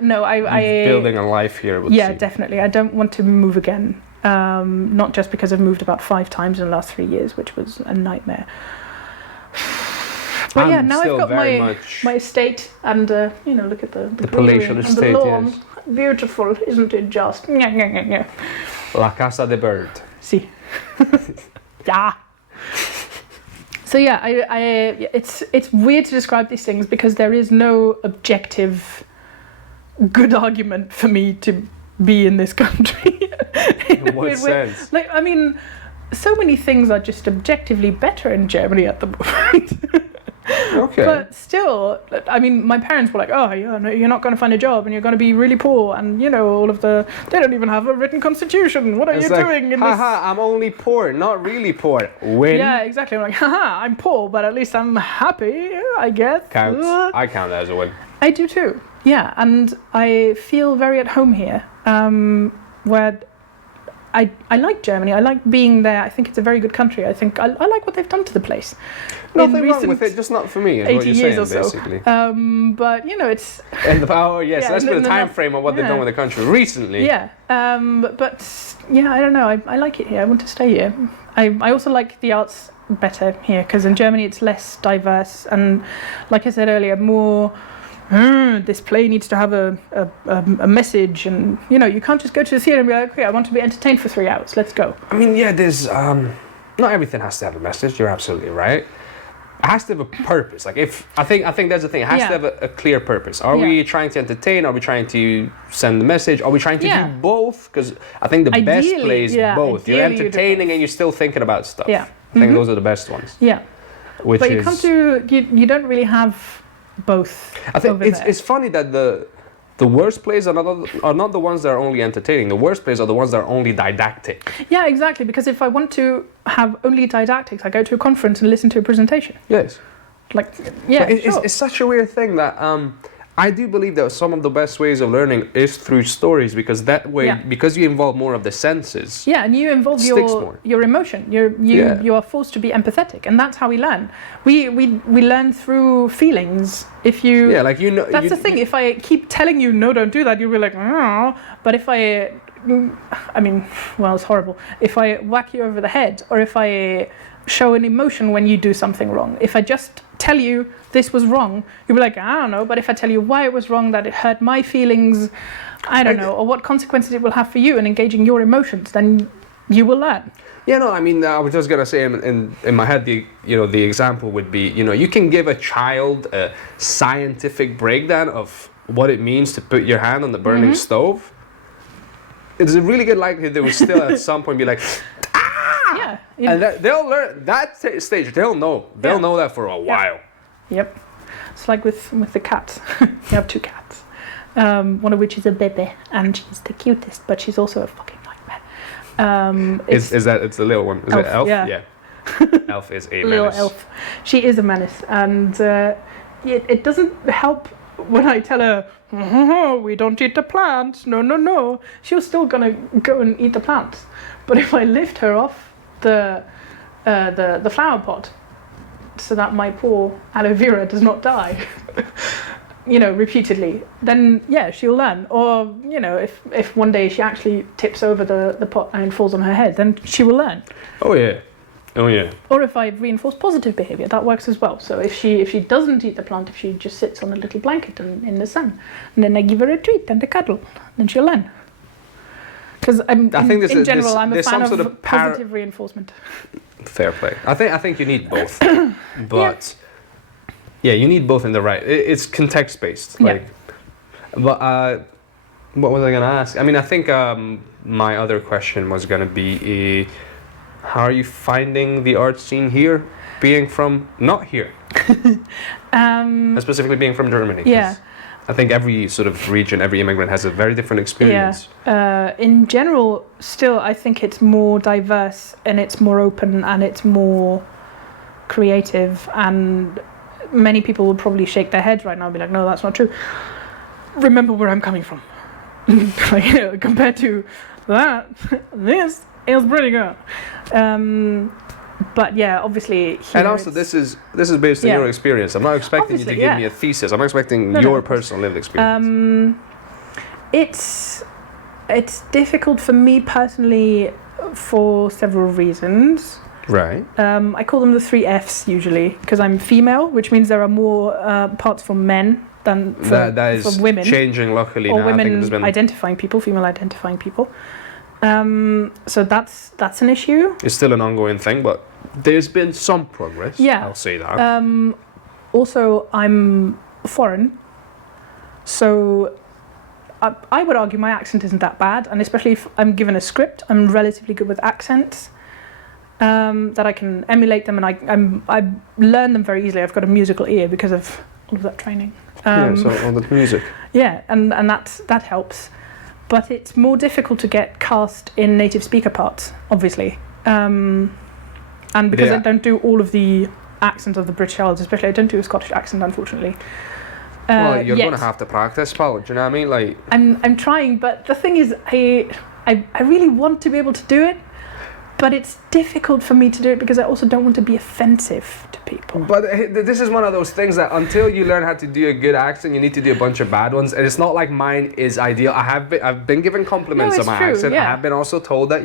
know. I building a life here. Definitely. I don't want to move again. Not just because I've moved about 5 times in the last 3 years, which was a nightmare. But now I've got my estate, and look at the palatial estate, the lawn. Yes. Beautiful, isn't it? Just La Casa de Byrd. See, yeah. So it's weird to describe these things because there is no objective good argument for me to be in this country. In what sense? So many things are just objectively better in Germany at the moment. Okay. But still, my parents were like, oh, yeah, no, you're not going to find a job and you're going to be really poor. And, they don't even have a written constitution. What are you doing in this? Haha, I'm only poor, not really poor. Win. Yeah, exactly. I'm like, haha, I'm poor, but at least I'm happy, I guess. Counts. I count that as a win. I do too. Yeah, and I feel very at home here, where I like Germany. I like being there. I think it's a very good country. I think I like what they've done to the place. Nothing wrong with it, just not for me, is 80 what you're years saying, or so. basically. But, it's... Let's put a time frame of what they've done with the country recently. Yeah, I don't know. I like it here. I want to stay here. I also like the arts better here, because in Germany it's less diverse, and like I said earlier, more... this play needs to have a message, and you can't just go to the theatre and be like, okay, I want to be entertained for 3 hours, let's go. There's not everything has to have a message. You're absolutely right. It has to have a purpose. Like, if I think that's the thing. It has to have a clear purpose. Are we trying to entertain? Are we trying to send a message? Are we trying to do both? Because I think the best plays both. You're entertaining and you're still thinking about stuff. Yeah. I think those are the best ones. Yeah. But you don't really have both. I think it's funny that the worst plays are not the ones that are only entertaining. The worst plays are the ones that are only didactic. Yeah, exactly. Because if I want to have only didactics, I go to a conference and listen to a presentation. Yes. It's such a weird thing that I do believe that some of the best ways of learning is through stories, because that way, because you involve more of the senses. Yeah, and you involve your emotion. You are forced to be empathetic, and that's how we learn. We learn through feelings. If you that's the thing. If I keep telling you no, don't do that, you'll be like, oh. But if I mean, well, it's horrible. If I whack you over the head, or if I show an emotion when you do something wrong, if I just tell you this was wrong, you'll be like, I don't know. But if I tell you why it was wrong, that it hurt my feelings, I don't know, or what consequences it will have for you, and engaging your emotions, then you will learn. Yeah, no, I mean, I was just gonna say in my head, the example would be, you can give a child a scientific breakdown of what it means to put your hand on the burning stove. It's a really good likelihood they will still at some point be like, ah! Yeah. And they'll learn that stage. They'll know. They'll know that for a while. Yep. It's like with the cats. You have 2 cats. One of which is a baby, and she's the cutest, but she's also a fucking nightmare. It's the little one? Is it Elf? Yeah. Elf is a little menace. Elf. She is a menace, and it doesn't help when I tell her, we don't eat the plants. No. She's still gonna go and eat the plants. But if I lift her off the flower pot, so that my poor aloe vera does not die, repeatedly, then she'll learn. Or if one day she actually tips over the pot and falls on her head, then she will learn. Oh yeah. Or if I reinforce positive behaviour, that works as well. So if she doesn't eat the plant, if she just sits on a little blanket in the sun, and then I give her a treat and a cuddle, then she'll learn. Because in general, I'm a fan of positive reinforcement. Fair play. I think you need both, but you need both in the right. It's context based. But what was I gonna ask? I mean, I think my other question was gonna be, how are you finding the art scene here, being from not here, and specifically being from Germany? Yeah. I think every sort of region, every immigrant has a very different experience. Yeah. In general, still, I think it's more diverse, and it's more open, and it's more creative, and many people will probably shake their heads right now and be like, no, that's not true. Remember where I'm coming from. Compared to that, this is pretty good. But obviously. And also, this is based on your experience. I'm not expecting you to give me a thesis. I'm expecting your personal lived experience. It's difficult for me personally for several reasons. Right. I call them the 3 Fs usually, because I'm female, which means there are more parts for men than for women. Changing luckily or now. Women identifying people, female identifying people. So that's an issue. It's still an ongoing thing, but there's been some progress. Yeah. I'll say that. Also, I'm foreign, so I would argue my accent isn't that bad, and especially if I'm given a script, I'm relatively good with accents. That I can emulate them, and I learn them very easily. I've got a musical ear because of all of that training. So all the music. Yeah, and that helps. But it's more difficult to get cast in native speaker parts, obviously. And because I don't do all of the accents of the British Isles, especially I don't do a Scottish accent, unfortunately. Well, you're going to have to practice, pal. Do you know what I mean? Like, I'm trying, but the thing is, I really want to be able to do it, but it's difficult for me to do it because I also don't want to be offensive to people. But this is one of those things that until you learn how to do a good accent, you need to do a bunch of bad ones. And it's not like mine is ideal. I've been given compliments on my accent. I have been also told that,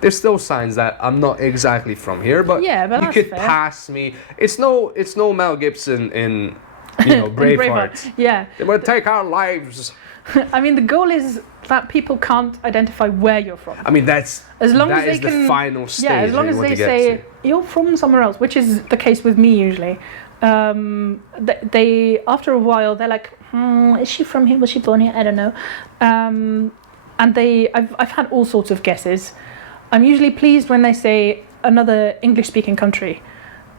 there's still signs that I'm not exactly from here, but you could pass me. It's no Mel Gibson in Braveheart. Yeah. It would take our lives. I mean, the goal is that people can't identify where you're from. I mean, that's the final stage. Yeah, as long as they say you're from somewhere else, which is the case with me usually. They after a while they're like, is she from here? Was she born here? I don't know. And I've had all sorts of guesses. I'm usually pleased when they say another English-speaking country.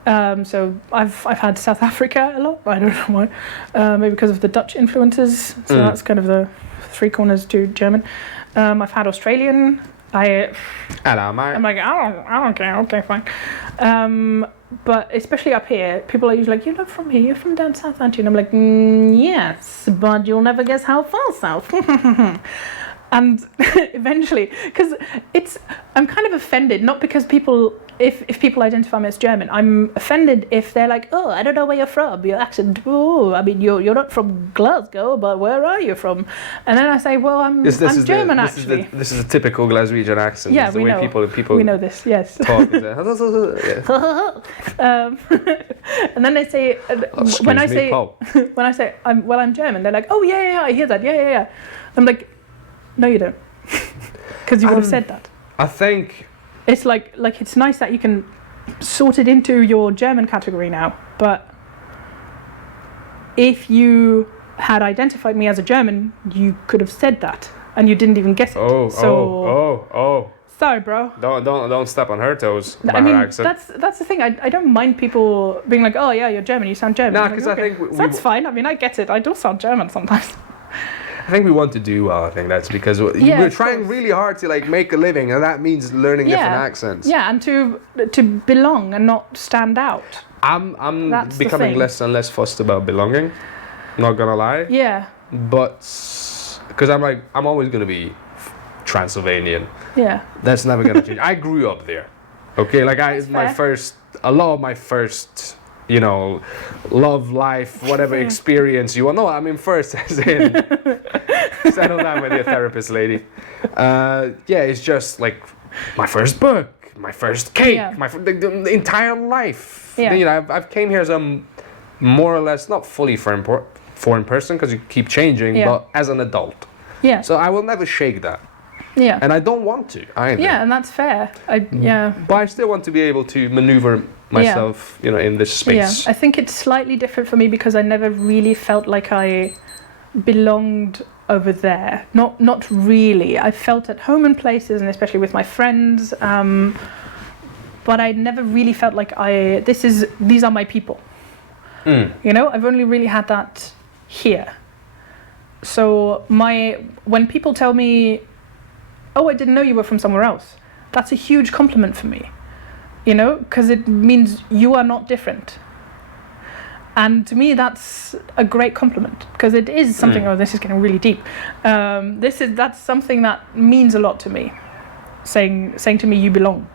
So I've had South Africa a lot. I don't know why. Maybe because of the Dutch influences. So that's kind of the 3 corners to German. I've had Australian. Hello, mate. I'm like, I don't care. Okay, fine. But especially up here, people are usually like, you're not from here. You're from down south, aren't you? And I'm like, yes, but you'll never guess how far south. And eventually, because I'm kind of offended, not because people, if people identify me as German, I'm offended if they're like, oh, I don't know where you're from, your accent, oh, I mean, you're not from Glasgow, but where are you from? And then I say, well, I'm German, actually. This is a typical Glaswegian accent. Yeah, it's the we way know. people We know this, yes. talk. And then they say, when I say, Paul. when I say, I'm German, they're like, oh, yeah, I hear that, yeah. I'm like, no, you don't, because you would have said that. I think it's like it's nice that you can sort it into your German category now, but if you had identified me as a German, you could have said that, and you didn't even guess it. Oh. Sorry, bro. Don't step on her toes. I mean, that's the thing. I don't mind people being like, oh yeah, you're German. You sound German. No, because I think that's fine. I mean, I get it. I do sound German sometimes. I think we want to do well. I think that's because we're trying really hard to like make a living, and that means learning different accents. Yeah, and to belong and not stand out. I'm That's becoming less and less fussed about belonging. Not gonna lie. Yeah. But because I'm always gonna be Transylvanian. Yeah. That's never gonna change. I grew up there. Okay, like a lot of my first. You know, love, life, whatever experience you want. No, I mean first as in settle down with your therapist lady. It's just like my first book, my first cake, the entire life. Yeah. You know, I've came here as a more or less not fully foreign person because you keep changing, but as an adult. Yeah. So I will never shake that. Yeah. And I don't want to either. Yeah, and that's fair. But I still want to be able to maneuver myself, in this space. Yeah, I think it's slightly different for me because I never really felt like I belonged over there. Not really. I felt at home in places, and especially with my friends. But I never really felt like these are my people. You know, I've only really had that here. So when people tell me, oh, I didn't know you were from somewhere else, that's a huge compliment for me. You know, because it means you are not different. And to me, that's a great compliment because it is something. Oh, this is getting really deep. That's something that means a lot to me. Saying to me, you belong.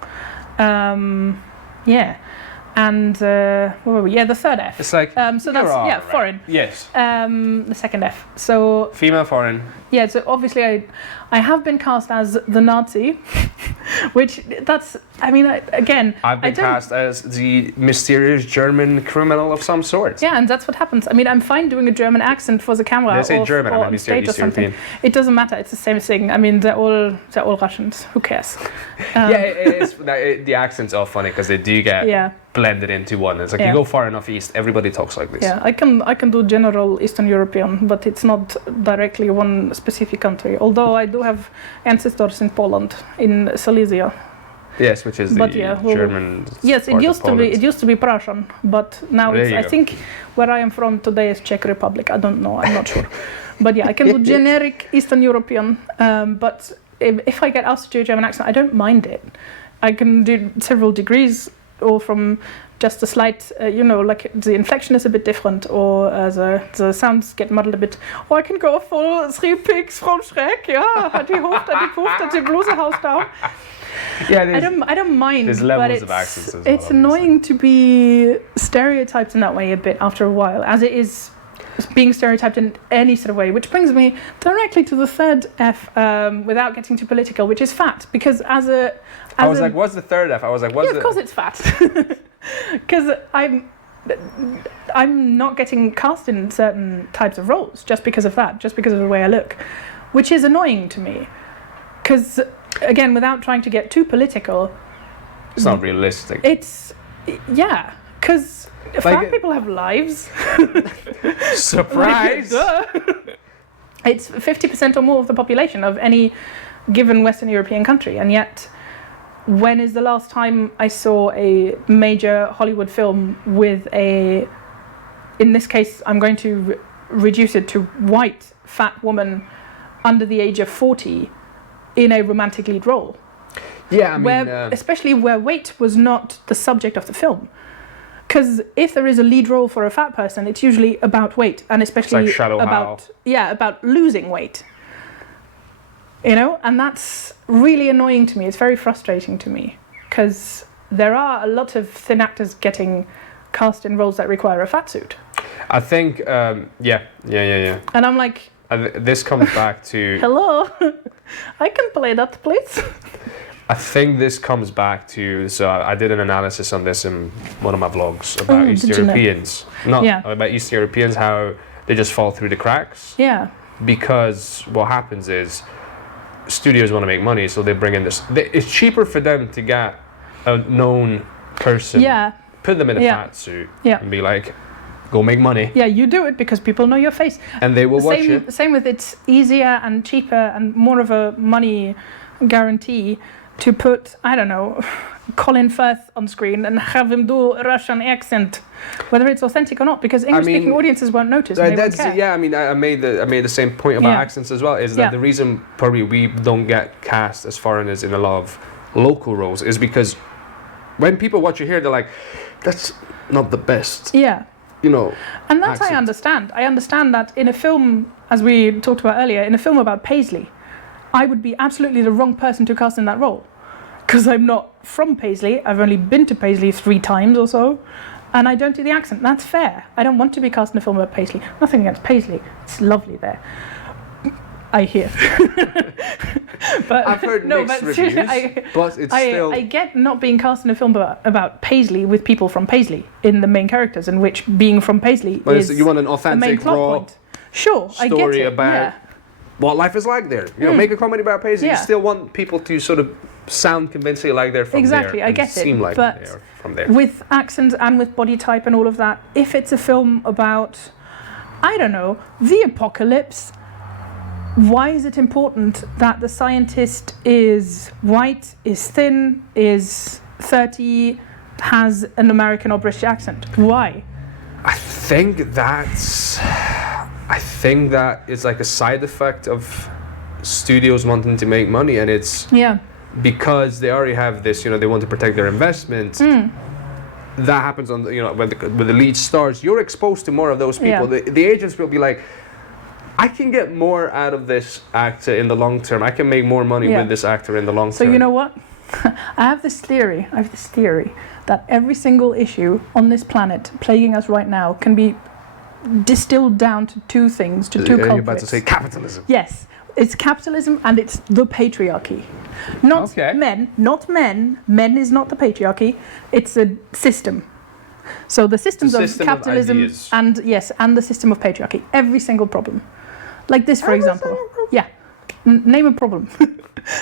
Yeah. And where were we? Yeah, the third F. It's like so that's right. foreign. Yes. The second F. So female foreign. Yeah. So obviously, I have been cast as the Nazi, which I've been cast as the mysterious German criminal of some sort. Yeah, and that's what happens. I mean, I'm fine doing a German accent for the camera. They say German, or I mean, stage or something. European. It doesn't matter. It's the same thing. I mean, they're all Russians. Who cares? The accents are funny because they do get blended into one. It's like you go far enough east, everybody talks like this. Yeah, I can do general Eastern European, but it's not directly one specific country. Although I do have ancestors in Poland, in Silesia. Yes, which is German. Yes, it used to be Prussian, but now I think where I am from today is Czech Republic. I don't know. I'm not sure. But yeah, I can do generic Eastern European. But if I get asked to do a German accent, I don't mind it. I can do several degrees, or from just a slight, like the inflection is a bit different, or the sounds get muddled a bit. Or I can go full Three Pigs from Shrek. Yeah, hat die Hoofd, hat die Poeft, hat die Blusehaus down. Yeah, I don't mind. There's levels of accents as well. It's annoying to be stereotyped in that way a bit after a while, as it is being stereotyped in any sort of way, which brings me directly to the third F, without getting too political, which is fat. Because I was like, what's the third F? I was like, what's of course it's fat. Because I'm not getting cast in certain types of roles just because of that, just because of the way I look, which is annoying to me. Because, again, without trying to get too political, it's not realistic. Because fat people have lives. Surprise! It's 50% or more of the population of any given Western European country, and yet, when is the last time I saw a major Hollywood film with in this case, I'm going to reduce it to white, fat woman under the age of 40 in a romantic lead role? Yeah, I mean, especially where weight was not the subject of the film. Because if there is a lead role for a fat person, it's usually about weight, and especially about losing weight. You know, and that's really annoying to me. It's very frustrating to me because there are a lot of thin actors getting cast in roles that require a fat suit. I think, yeah. And I'm like, this comes back to... Hello, I can play that, please. I think this comes back to... So I did an analysis on this in one of my vlogs about East Europeans. About East Europeans, how they just fall through the cracks. Yeah. Because what happens is studios want to make money, so they bring in this... It's cheaper for them to get a known person, put them in a fat suit, and be like... Go make money. Yeah, you do it because people know your face. And they will watch it. Same with it's easier and cheaper and more of a money guarantee to put, I don't know, Colin Firth on screen and have him do a Russian accent, whether it's authentic or not, because English-speaking audiences won't notice. And they won't care. Yeah, I mean, I made the same point about accents as well. Is that the reason probably we don't get cast as foreigners in a lot of local roles is because when people watch you here, they're like, that's not the best. Yeah. You know, and that I understand. I understand that in a film, as we talked about earlier, in a film about Paisley, I would be absolutely the wrong person to cast in that role. Because I'm not from Paisley. I've only been to Paisley 3 times or so. And I don't do the accent. That's fair. I don't want to be cast in a film about Paisley. Nothing against Paisley. It's lovely there. I hear. But I've heard mixed reviews, but it's still... I get not being cast in a film about Paisley with people from Paisley in the main characters, in which being from Paisley is you want an authentic, the main plot raw point. Sure, I get it. About what life is like there. You know, make a comedy about Paisley. You still want people to sort of sound convincingly like they're from there. Exactly, I get it. Seem like but they're from there. With accents and with body type and all of that, if it's a film about, I don't know, the apocalypse, why is it important that the scientist is white, is thin, is 30, has an American or British accent? Why? I think that is like a side effect of studios wanting to make money, and it's because they already have this, you know, they want to protect their investment. That happens on the, you know, when the lead stars, you're exposed to more of those people. The agents will be like, I can get more out of this actor in the long term. I can make more money with this actor in the long term. So you know what? I have this theory that every single issue on this planet plaguing us right now can be distilled down to 2 things, to 2 culprits. You're about to say capitalism. Yes, it's capitalism and it's the patriarchy. Not men, not men. Men is not the patriarchy. It's a system. So the systems of capitalism and the system of patriarchy. Every single problem. Like this, for example. Yeah. Name a problem.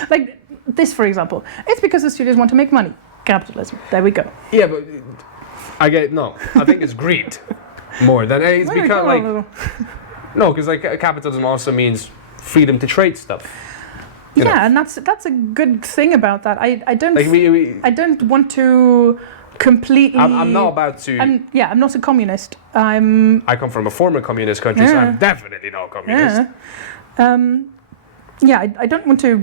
Like this, for example. It's because the studios want to make money. Capitalism. There we go. Yeah, but I think it's greed more than it's because like no, because like capitalism also means freedom to trade stuff. Yeah, and that's a good thing about that. I don't I don't want to completely. I'm not about to. I'm not a communist. I come from a former communist country, so I'm definitely not a communist. I don't want to,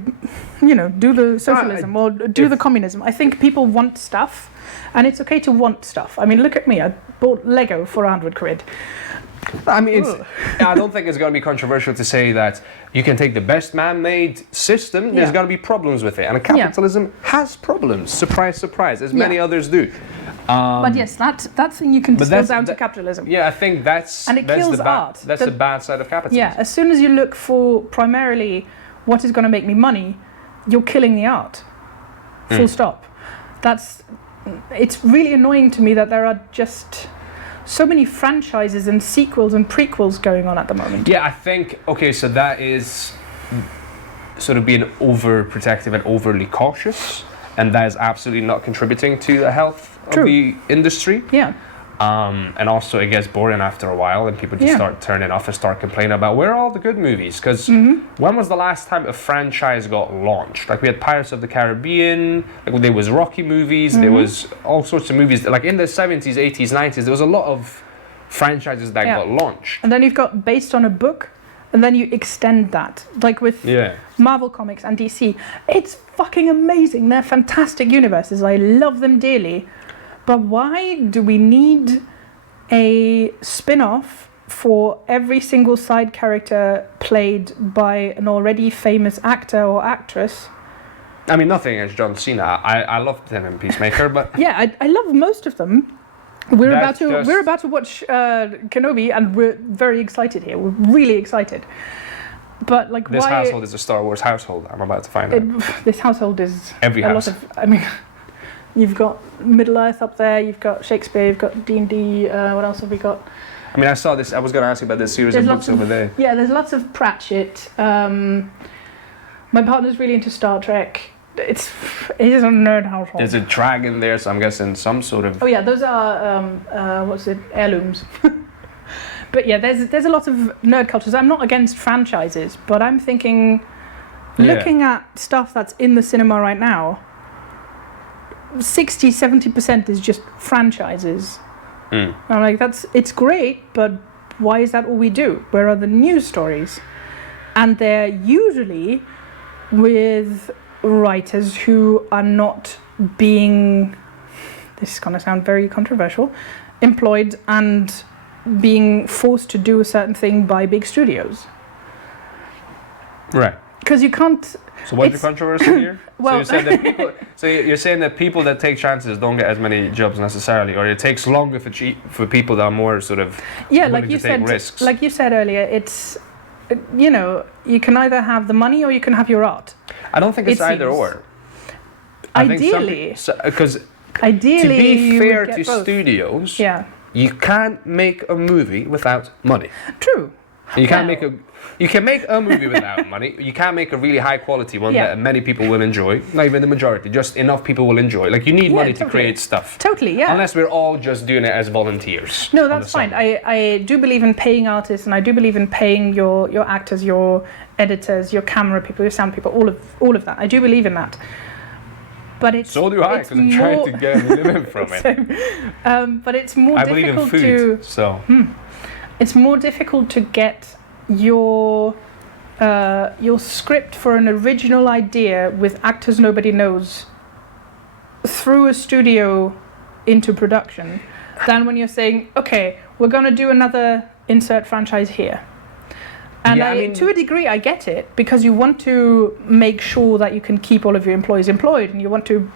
do the socialism or do the communism. I think people want stuff, and it's okay to want stuff. I mean, look at me. I bought Lego for 100 quid. I mean, I don't think it's going to be controversial to say that you can take the best man-made system, there's going to be problems with it. And capitalism has problems, surprise, surprise, as many others do. But yes, that thing you can distill down to capitalism. Yeah, I think that's kills art. That's the bad side of capitalism. Yeah, as soon as you look for primarily what is going to make me money, you're killing the art. Full stop. It's really annoying to me that there are just so many franchises and sequels and prequels going on at the moment. Yeah, I think, so that is sort of being overprotective and overly cautious, and that is absolutely not contributing to the health of the industry. Yeah. And also it gets boring after a while, and people just start turning off and start complaining about where are all the good movies? Because when was the last time a franchise got launched? Like we had Pirates of the Caribbean, like there was Rocky movies, there was all sorts of movies. Like in the 70s, 80s, 90s, there was a lot of franchises that got launched. And then you've got based on a book, and then you extend that, like with Marvel Comics and DC. It's fucking amazing. They're fantastic universes. I love them dearly. But why do we need a spin-off for every single side character played by an already famous actor or actress? I mean, nothing against John Cena. I loved him in Peacemaker, but yeah, I love most of them. We're about to watch Kenobi, and we're very excited here. We're really excited. But like, this why? household is a Star Wars household. I'm about to find out. This household is every house. Lot of. I mean, you've got Middle Earth up there. You've got Shakespeare. You've got D&D. What else have we got? I mean, I saw this. I was going to ask you about this series of books over there. Yeah, there's lots of Pratchett. My partner's really into Star Trek. It is a nerd household. There's a dragon there, so I'm guessing some sort of. Oh yeah, those are heirlooms. But yeah, there's a lot of nerd cultures. I'm not against franchises, but I'm thinking, looking at stuff that's in the cinema right now, 60-70% is just franchises. I'm like, it's great, but why is that all we do? Where are the news stories? And they're usually with writers who are not being, this is going to sound very controversial, employed and being forced to do a certain thing by big studios. Right. Because you can't. So what's the controversy here? Well, so you're saying that people that take chances don't get as many jobs necessarily, or it takes longer for people that are more sort of willing to take risks. Like you said earlier, it's, you know, you can either have the money or you can have your art. I don't think it's either or. Ideally, because ideally, to be fair to both. Studios, yeah, you can't make a movie without money. True. You can make a movie without money. You can't make a really high quality one that many people will enjoy. Not even the majority, just enough people will enjoy. Like, you need money to create stuff. Totally, yeah. Unless we're all just doing it as volunteers. No, that's fine. I do believe in paying artists, and I do believe in paying your actors, your editors, your camera people, your sound people, all of that. I do believe in that. But it's so do I, because I'm trying to get a living from it. But it's more difficult I believe in food, so. It's more difficult to get your script for an original idea with actors nobody knows through a studio into production than when you're saying, okay, we're going to do another insert franchise here. And I mean, to a degree, I get it, because you want to make sure that you can keep all of your employees employed, and you want to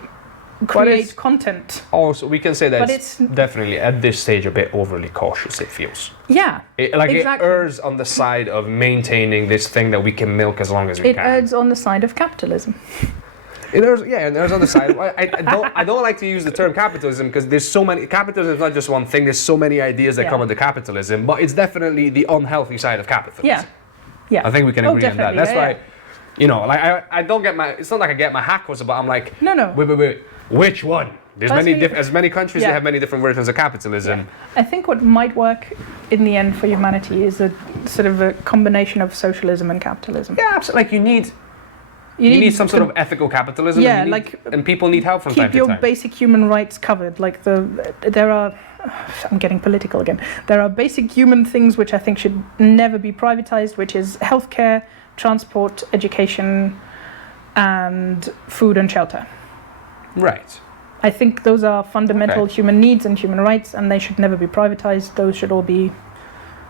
create content. Also, we can say that it's definitely at this stage a bit overly cautious, it feels. Yeah, exactly. It errs on the side of maintaining this thing that we can milk as long as we can. It errs on the side of capitalism. It errs on the side. I don't like to use the term capitalism, because there's so many. Capitalism is not just one thing. There's so many ideas that come into capitalism, but it's definitely the unhealthy side of capitalism. Yeah. I think we can agree on that. That's why, you know, like I don't get my. It's not like I get my hackles, but I'm like, no. Wait. Which one? There's as many countries that have many different versions of capitalism. Yeah. I think what might work in the end for humanity is a sort of a combination of socialism and capitalism. Yeah, absolutely. Like you need some sort of ethical capitalism. Yeah, and people need help from time to time. Keep your basic human rights covered. Like there are. I'm getting political again. There are basic human things which I think should never be privatized, which is healthcare, transport, education, and food and shelter. Right. I think those are fundamental human needs and human rights, and they should never be privatized. Those should all be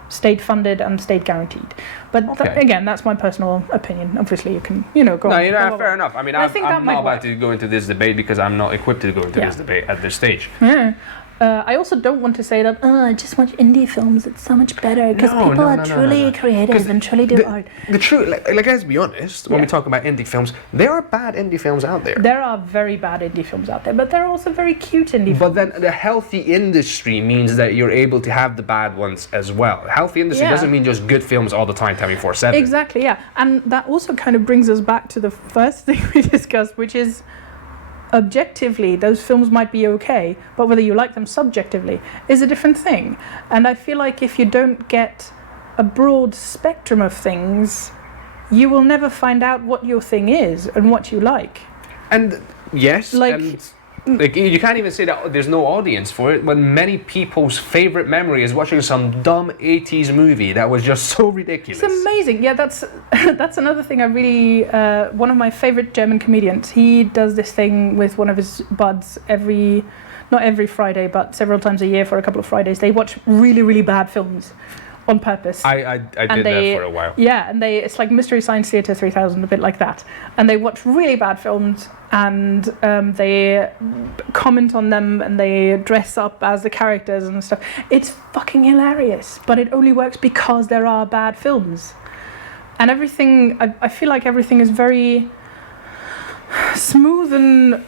state funded and state guaranteed. But again, that's my personal opinion. Obviously, you can, go on. No, fair enough. I mean, I'm not about to go into this debate because I'm not equipped to go into this debate at this stage. Yeah. I also don't want to say that, I just watch indie films, it's so much better, because people are truly creative and truly do art. The truth, like let's be honest, when we talk about indie films, there are bad indie films out there. There are very bad indie films out there, but there are also very cute indie films. But then the healthy industry means that you're able to have the bad ones as well. Healthy industry doesn't mean just good films all the time, 24/7. Exactly, yeah. And that also kind of brings us back to the first thing we discussed, which is objectively, those films might be okay, but whether you like them subjectively is a different thing. And I feel like if you don't get a broad spectrum of things, you will never find out what your thing is and what you like. And yes, Like, you can't even say that there's no audience for it, when many people's favorite memory is watching some dumb 80s movie that was just so ridiculous. It's amazing. Yeah, that's another thing I really... one of my favorite German comedians, he does this thing with one of his buds not every Friday, but several times a year for a couple of Fridays. They watch really, really bad films on purpose. I did that for a while. Yeah, and it's like Mystery Science Theater 3000, a bit like that. And they watch really bad films, and they comment on them, and they dress up as the characters and stuff. It's fucking hilarious, but it only works because there are bad films. And everything, I feel like everything is very smooth and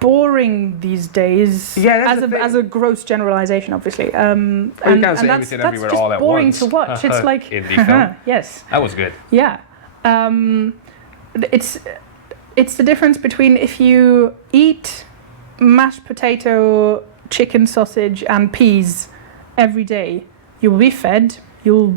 boring these days. Yeah, as a gross generalization, obviously. You can't say everything everywhere just all at boring once. to watch. It's like Indie film. yes, That was good. yeah. It's the difference between if you eat mashed potato, chicken sausage, and peas every day, you will be fed. You'll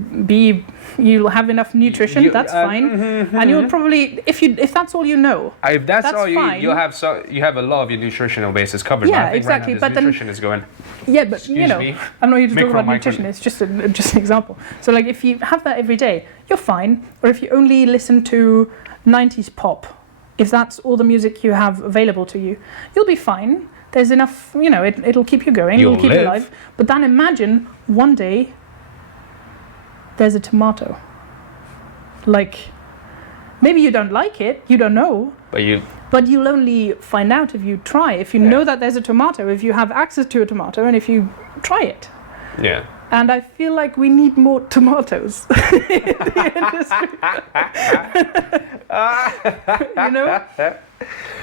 have enough nutrition. That's fine, and you'll probably if that's all you know. If that's all fine. you have a lot of your nutritional bases covered. Yeah, but I think exactly. Right now But nutrition is going. Yeah, but Excuse me. I'm not here to talk Micro, about micro. nutrition. It's just an example. So like if you have that every day, you're fine. Or if you only listen to 90s pop, if that's all the music you have available to you, you'll be fine. There's enough, it'll keep you going. You'll It'll keep you live. alive. But then imagine one day there's a tomato. Like, maybe you don't like it, you don't know. But you'll only find out if you try. If you know that there's a tomato, if you have access to a tomato, and if you try it. Yeah. And I feel like we need more tomatoes in the industry.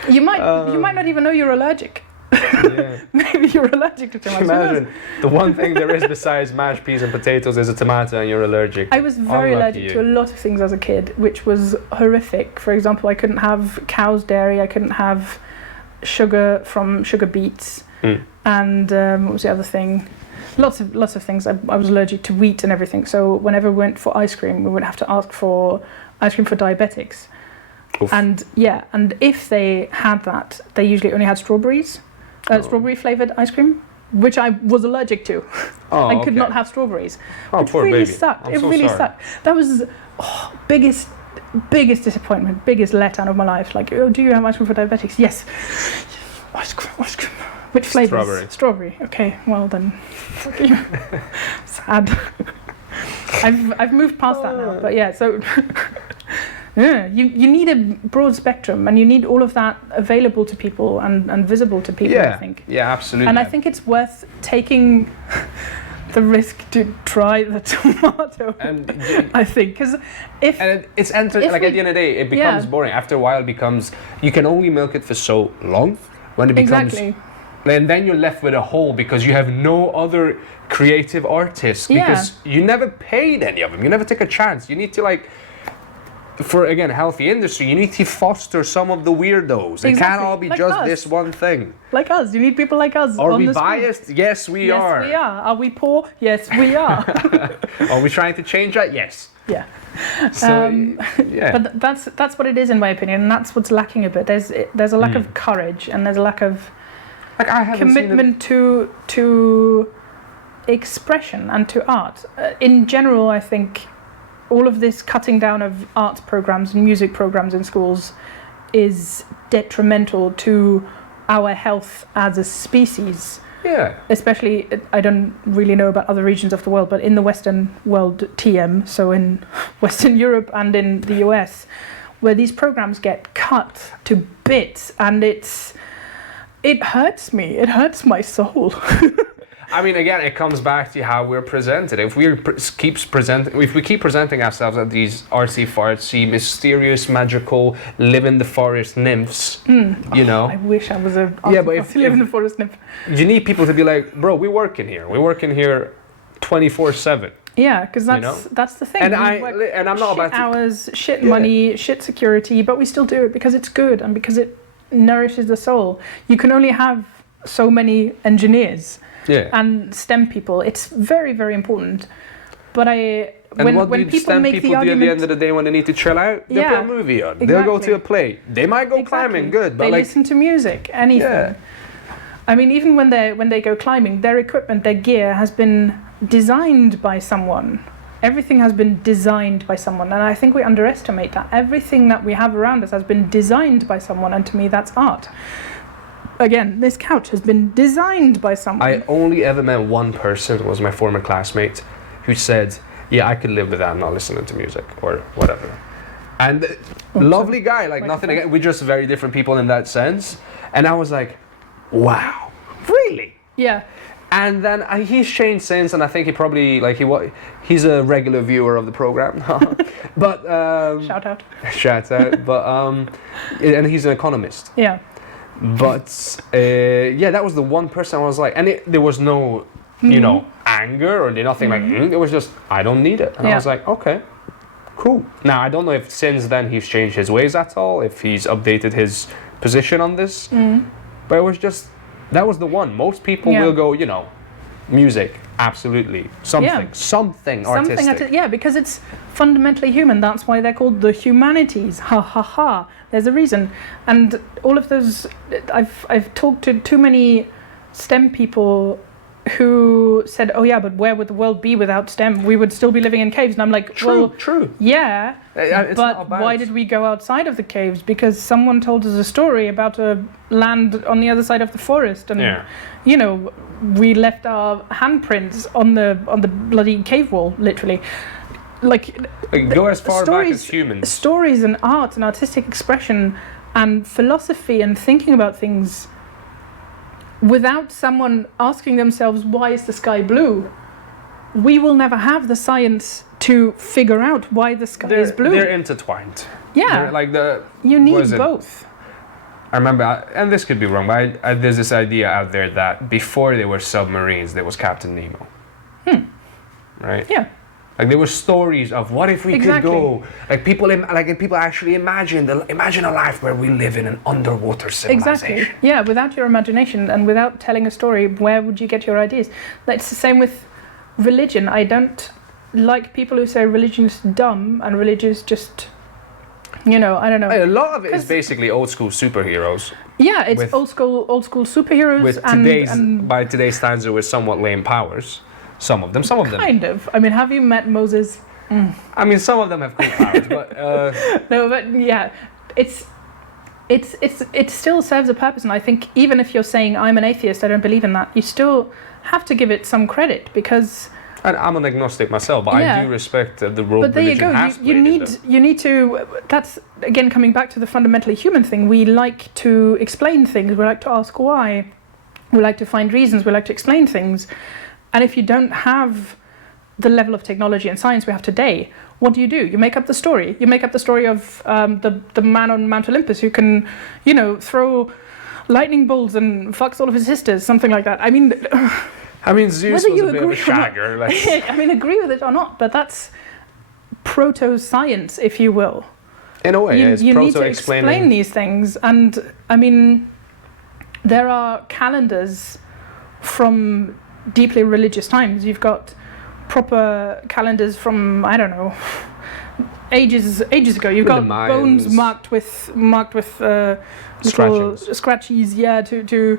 You might not even know you're allergic. Yeah. Maybe you're allergic to tomatoes. Imagine the one thing there is besides mashed peas and potatoes is a tomato, and you're allergic. I was very allergic to a lot of things as a kid, which was horrific. For example, I couldn't have cow's dairy. I couldn't have sugar from sugar beets. And what was the other thing? Lots of things. I was allergic to wheat and everything. So whenever we went for ice cream, we would have to ask for ice cream for diabetics. Oof. And if they had that, they usually only had strawberries. Strawberry flavored ice cream, which I was allergic to. I could not have strawberries. Oh, it poor really baby. sucked. I'm It so really sorry. sucked. That was biggest disappointment, biggest letdown of my life. Like, do you have ice cream for diabetics? Yes. Ice cream. Which flavors? Strawberry. Okay, well then. Fuck you. Sad. I've moved past that now, but yeah. So. Yeah, you need a broad spectrum, and you need all of that available to people and visible to people, I think. Yeah, absolutely. And I think it's worth taking the risk to try the tomato. And I think, because if... And it's at the end of the day, it becomes boring. After a while, it becomes... You can only milk it for so long. When it becomes... Exactly. And then you're left with a hole because you have no other creative artists. Because you never paid any of them. You never take a chance. You need to, for again healthy industry, you need to foster some of the weirdos. It can't all be like just us. this one thing. Like us, you need people like us. Are on we the screen. biased? Yes, we are. Yes, we are. Are we poor? Yes, we are. Are we trying to change that? Yes. Yeah. So yeah. But that's what it is, in my opinion, and that's what's lacking a bit. There's a lack of courage, and there's a lack of I haven't commitment to expression and to art. In general, I think all of this cutting down of arts programs and music programs in schools is detrimental to our health as a species. Yeah. Especially, I don't really know about other regions of the world, but in the Western world, TM, so in Western Europe and in the US, where these programs get cut to bits, and it hurts me. It hurts my soul. I mean, again, it comes back to how we're presented. If we keep presenting ourselves as these artsy-fartsy, mysterious, magical, live in the forest nymphs, I wish I was a but if live in the forest nymph. You need people to be like, bro, we work in here. We work in here 24/7. Yeah, because that's the thing. And shit I'm not about to, hours, shit money, shit security, but we still do it because it's good and because it nourishes the soul. You can only have so many engineers. Yeah. And STEM people, it's very, very important. But when people STEM make people the do argument, at the end of the day when they need to chill out, they put a movie on. They'll go to a play. They might go climbing, good, but they listen to music, anything. Yeah. I mean, even when they go climbing, their equipment, their gear has been designed by someone. Everything has been designed by someone, and I think we underestimate that. Everything that we have around us has been designed by someone, and to me, that's art. Again, this couch has been designed by someone. I only ever met one person, it was my former classmate, who said, yeah, I could live without not listening to music or whatever. And lovely guy, like nothing again. We're just very different people in that sense. And I was like, wow, really? Yeah. And then he's changed since, and I think he probably he's a regular viewer of the program. But Shout out. But and he's an economist. Yeah. But yeah, that was the one person I was like, and there was no, you know, anger or nothing like. It was just I don't need it, and I was like, okay, cool. Now I don't know if since then he's changed his ways at all, if he's updated his position on this, but it was just. That was the one. Most people will go, you know, music, absolutely. Something artistic. Yeah, because it's fundamentally human. That's why they're called the humanities. Ha ha ha. There's a reason. And all of those, I've talked to too many STEM people who said, oh yeah, but where would the world be without STEM? We would still be living in caves. And I'm like, True. Yeah, it's but why did we go outside of the caves? Because someone told us a story about a land on the other side of the forest, and you know, we left our handprints on the bloody cave wall, literally. Like go as far back as humans. Stories and art and artistic expression and philosophy and thinking about things. Without someone asking themselves, why is the sky blue? We will never have the science to figure out why the sky is blue. They're intertwined. Yeah. You need both. I remember, and this could be wrong, but there's this idea out there that before there were submarines, there was Captain Nemo. Right? Yeah. Like there were stories of what if we could go, like people actually imagine a life where we live in an underwater civilization. Exactly. Yeah, without your imagination and without telling a story, where would you get your ideas? It's the same with religion. I don't like people who say religion is dumb and religion is just, you know, I don't know. A lot of it is basically old school superheroes. Yeah, it's old school superheroes with by today's standards with somewhat lame powers. Some of them. Kind of. I mean, have you met Moses? I mean, some of them have cool powers, but no, but yeah, it still serves a purpose, and I think even if you're saying I'm an atheist, I don't believe in that, you still have to give it some credit because. And I'm an agnostic myself, but I do respect the role religion has played. You need to. That's again coming back to the fundamentally human thing. We like to explain things. We like to ask why. We like to find reasons. We like to explain things. And if you don't have the level of technology and science we have today, what do? You make up the story. You make up the story of the man on Mount Olympus who can, you know, throw lightning bolts and fucks all of his sisters, something like that. I mean, Zeus was a bit of a shagger. I mean, agree with it or not, but that's proto-science, if you will. In a way, it's you need to explain these things. And, I mean, there are calendars from deeply religious times. You've got proper calendars from, I don't know, ages ago. You've got bones marked with little scratchies, to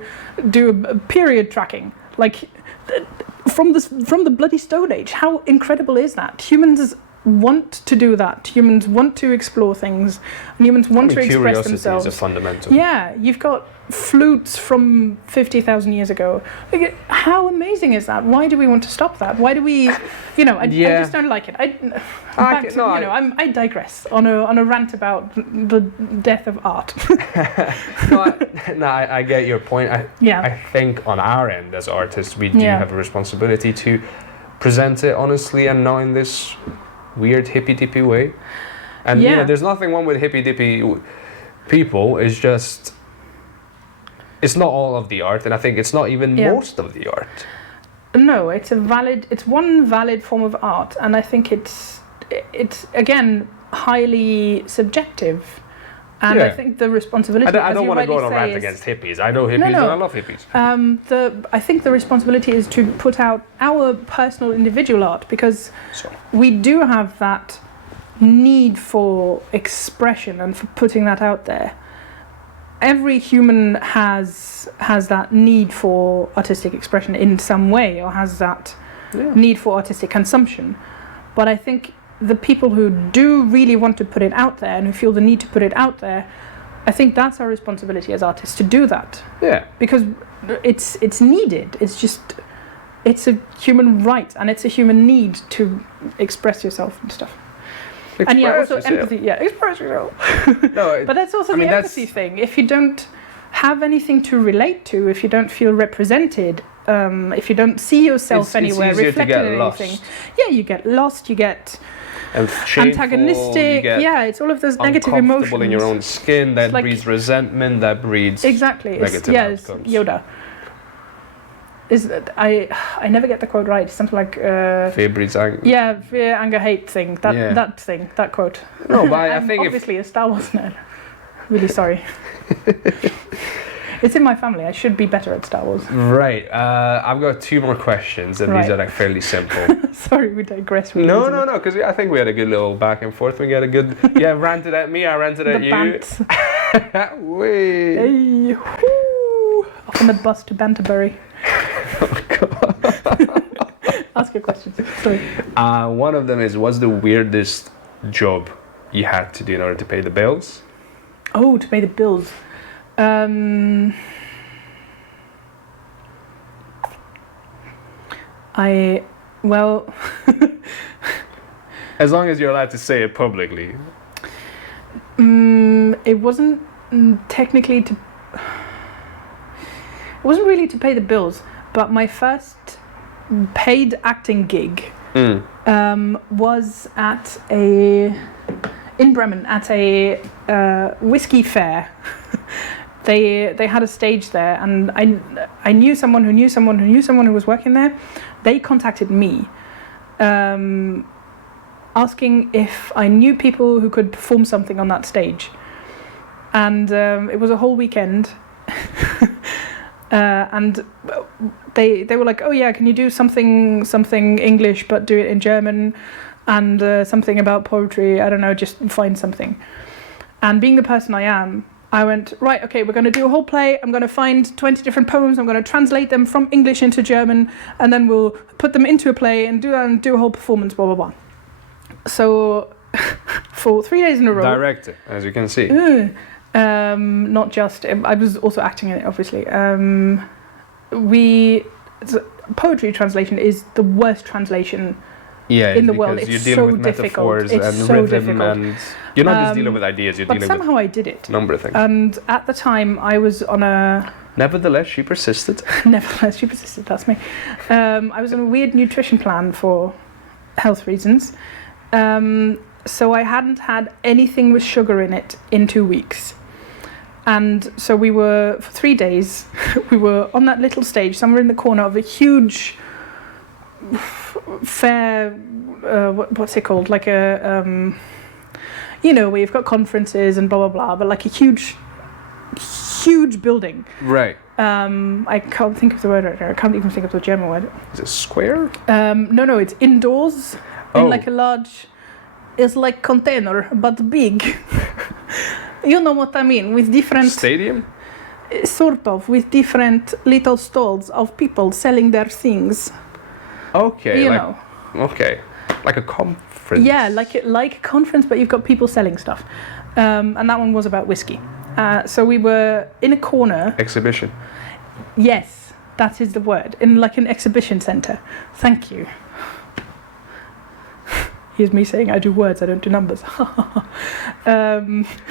do a period tracking. Like from the bloody Stone Age. How incredible is that? Humans want to do that. Humans want to explore things, and humans want to express themselves. Curiosity is a fundamental. Yeah, you've got flutes from 50,000 years ago. Like, how amazing is that? Why do we want to stop that? Why do we, you know? I just don't like it. I digress on a rant about the death of art. I get your point. I think on our end as artists, we do have a responsibility to present it honestly and not in this weird hippy-dippy way. And you know, there's nothing wrong with hippy-dippy people. It's just, it's not all of the art, and I think it's not even most of the art. No, it's one valid form of art, and I think it's again highly subjective. And I think the responsibility. I don't want to go on a rant against hippies. I know hippies and I love hippies. I think the responsibility is to put out our personal individual art, because we do have that need for expression and for putting that out there. every human has that need for artistic expression in some way, or has that need for artistic consumption. But I think the people who do really want to put it out there and who feel the need to put it out there, I think that's our responsibility as artists to do that. Yeah. Because it's needed. It's a human right and it's a human need to express yourself and stuff. And yeah, also empathy. Yeah, express yourself. No, but that's also the empathy thing. If you don't have anything to relate to, if you don't feel represented, if you don't see yourself anywhere reflected in anything, you get lost. You get antagonistic. It's all of those negative emotions. Uncomfortable in your own skin. That breeds resentment. That breeds negative outcomes. Yoda. Is that I never get the quote right. It's something like fear breeds anger. Yeah, fear, anger, hate thing. That quote. No, but I think obviously a Star Wars nerd. Really sorry. It's in my family. I should be better at Star Wars. Right. I've got 2 more questions, and these are like fairly simple. Sorry, we digress. No, because I think we had a good little back and forth. We got a good ranted at me. I ranted at you. Wait. Hey, off on the bus to Banterbury. Oh God. Ask your questions. Sorry. One of them is, what's the weirdest job you had to do in order to pay the bills? Oh, to pay the bills. As long as you're allowed to say it publicly. It wasn't technically to. It wasn't really to pay the bills, but my first paid acting gig was in Bremen at a whiskey fair. They had a stage there, and I knew someone who knew someone who knew someone who was working there. They contacted me, asking if I knew people who could perform something on that stage, and it was a whole weekend. And they were like, oh yeah, can you do something English but do it in German, and something about poetry, I don't know, just find something. And being the person I am, I went, right, okay, we're going to do a whole play, I'm going to find 20 different poems, I'm going to translate them from English into German, and then we'll put them into a play and do a whole performance, blah blah blah. So for 3 days in a row, director, as you can see. Not just, I was also acting in it, obviously. Poetry translation is the worst translation in the world. It's you're dealing with difficult. It's and so rhythm, difficult. and you're not just dealing with ideas. You're dealing with. But somehow I did it. A number of things. And at the time, I was on a. Nevertheless, she persisted. Nevertheless, she persisted. That's me. I was on a weird nutrition plan for health reasons. So I hadn't had anything with sugar in it in 2 weeks. And so we were, for 3 days, we were on that little stage somewhere in the corner of a huge fair, what's it called? Like a, where you've got conferences and blah, blah, blah, but like a huge building. Right. I can't think of the word right now. I can't even think of the German word. Is it square? No, it's indoors. In like a large, it's like container, but big. You know what I mean, with different... Stadium? Sort of, with different little stalls of people selling their things. Okay. You know. Okay. Like a conference. Yeah, like a conference, but you've got people selling stuff. And that one was about whiskey. So we were in a corner. Exhibition. Yes, that is the word. In like an exhibition centre. Thank you. Here's me saying I do words, I don't do numbers.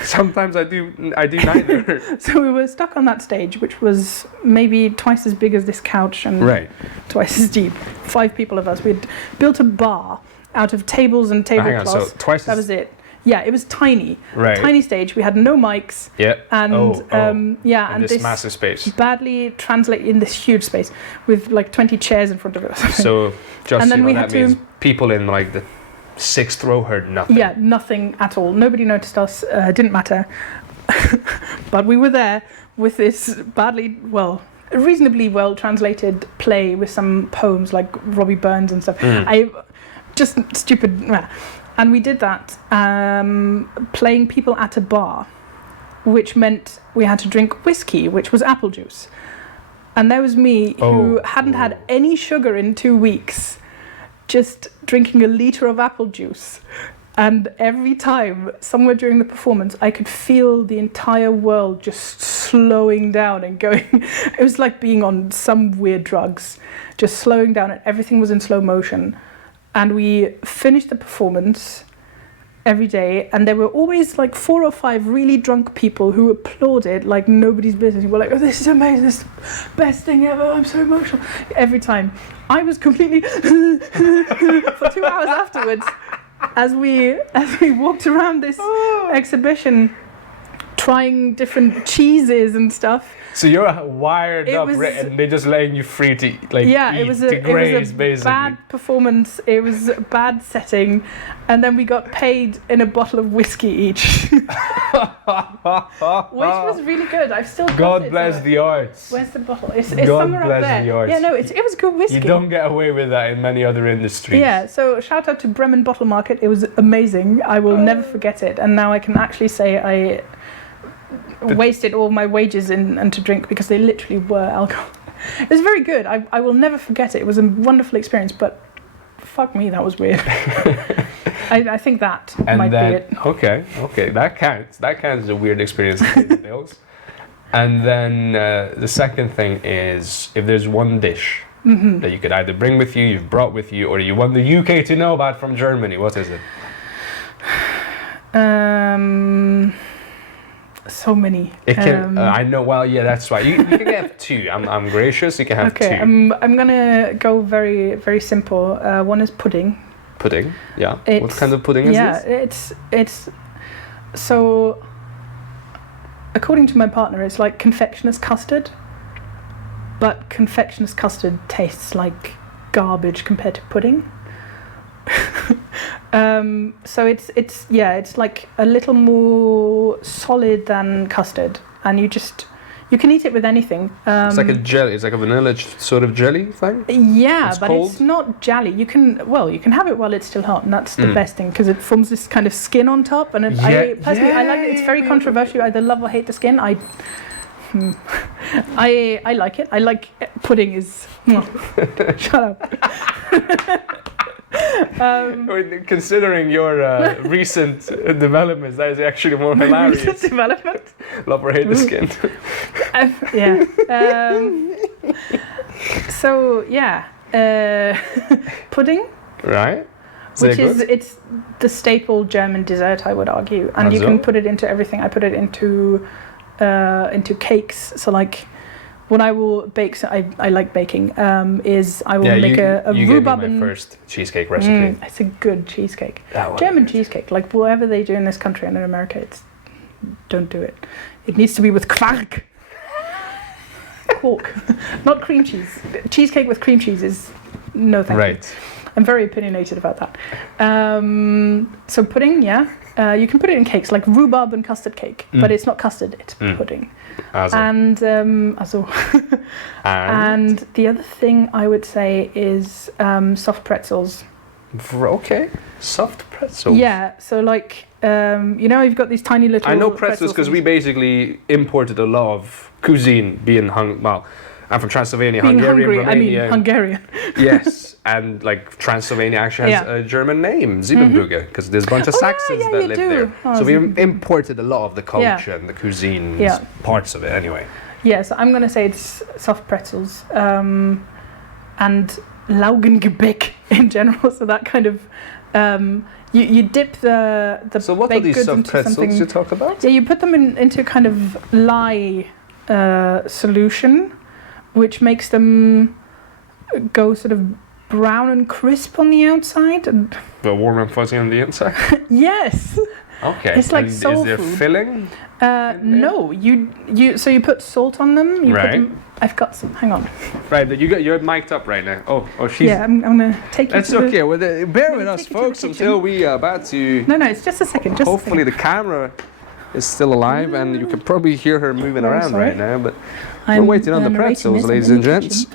Sometimes I do neither. So we were stuck on that stage, which was maybe twice as big as this couch and twice as deep. 5 people of us. We'd built a bar out of tables and tablecloths. So twice that was it. Yeah, it was tiny. Right. Tiny stage. We had no mics. Yeah. And in this massive space. Badly translate in this huge space with like 20 chairs in front of it. So just, and then we that had means people in like the 6th row heard nothing. Yeah, nothing at all. Nobody noticed us. Didn't matter. But we were there with this reasonably well translated play with some poems like Robbie Burns and stuff. Just stupid. And we did that, playing people at a bar. which meant we had to drink whiskey, which was apple juice. And there was me who hadn't had any sugar in 2 weeks, just drinking a litre of apple juice. And every time, somewhere during the performance, I could feel the entire world just slowing down and going. It was like being on some weird drugs, just slowing down, and everything was in slow motion. And we finished the performance every day, and there were always like 4 or 5 really drunk people who applauded like nobody's business. We're like, oh, this is amazing, this is the best thing ever, I'm so emotional. Every time. I was completely for 2 hours afterwards as we walked around this exhibition trying different cheeses and stuff. So you're wired up, and they're just letting you free to eat, it was a basically. bad performance. It was a bad setting, and then we got paid in a bottle of whiskey each, which was really good. I've still got God it. bless the arts. Where's the bottle? It's God somewhere bless up there. the arts. Yeah, no, it was good whiskey. You don't get away with that in many other industries. Yeah, so shout out to Bremen Bottle Market. It was amazing. I will never forget it, and now I can actually say I wasted all my wages and to drink, because they literally were alcohol. It was very good. I will never forget it. It was a wonderful experience, but fuck me, that was weird. I think that might be it. Okay, that counts. That counts as a weird experience. And then the second thing is, if there's one dish that you could either bring with you, you've brought with you, or you want the UK to know about from Germany, what is it? So many. It can. I know. Well, yeah, that's right. You can have 2. I'm gracious. You can have 2. Okay, I'm gonna go very, very simple. One is pudding. Pudding. Yeah. What kind of pudding is this? Yeah, it's so. According to my partner, it's like confectioner's custard, but confectioner's custard tastes like garbage compared to pudding. So it's like a little more solid than custard, and you can eat it with anything. It's like a jelly. It's like a vanilla sort of jelly thing. Yeah, it's but cold. It's not jelly. You can have it while it's still hot, and that's the best thing, because it forms this kind of skin on top. And I personally I like it. It's very controversial. You either love or hate the skin. I like it. I like pudding. Is shut up. Considering your recent developments, that is actually more hilarious. Recent development? Love or hate the skin. Yeah. So yeah, pudding. Right. Which it's the staple German dessert, I would argue, and you can put it into everything. I put it into cakes. So like, what I will bake, so I like baking, is I will make a rhubarb. You gave me my first cheesecake recipe. It's a good cheesecake. German cheesecake, like whatever they do in this country and in America, don't do it. It needs to be with Quark. Quark, not cream cheese. Cheesecake with cream cheese is no thank you. Right. I'm very opinionated about that. So pudding, yeah. You can put it in cakes, like rhubarb and custard cake, but it's not custard, it's pudding. And the other thing I would say is soft pretzels. Okay, soft pretzels. Yeah, so like, you've got these tiny little... I know pretzels because we basically imported a lot of cuisine being I'm from Transylvania, Hungarian, Romania. Hungarian. Yes, and like Transylvania actually has a German name, Siebenbürger, because there's a bunch of Saxons that live there. So we imported a lot of the culture and the cuisine parts of it anyway. Yeah, so I'm going to say it's soft pretzels and Laugengebäck in general. So that kind of... You dip the So what are these soft pretzels you talk about? Yeah, you put them into kind of lye solution, which makes them go sort of brown and crisp on the outside, and warm and fuzzy on the inside. Yes. Okay. It's like soul food. Is there filling? No. So you put salt on them. You put them, I've got some. Hang on. Right, you're mic'd up right now. Oh, she's. Yeah, I'm gonna take you. That's okay. Well, bear with us, folks, until we are about to. No, it's just a second. Hopefully, the camera is still alive, and you can probably hear her moving around right now. But we're waiting on the pretzels, ladies and gents.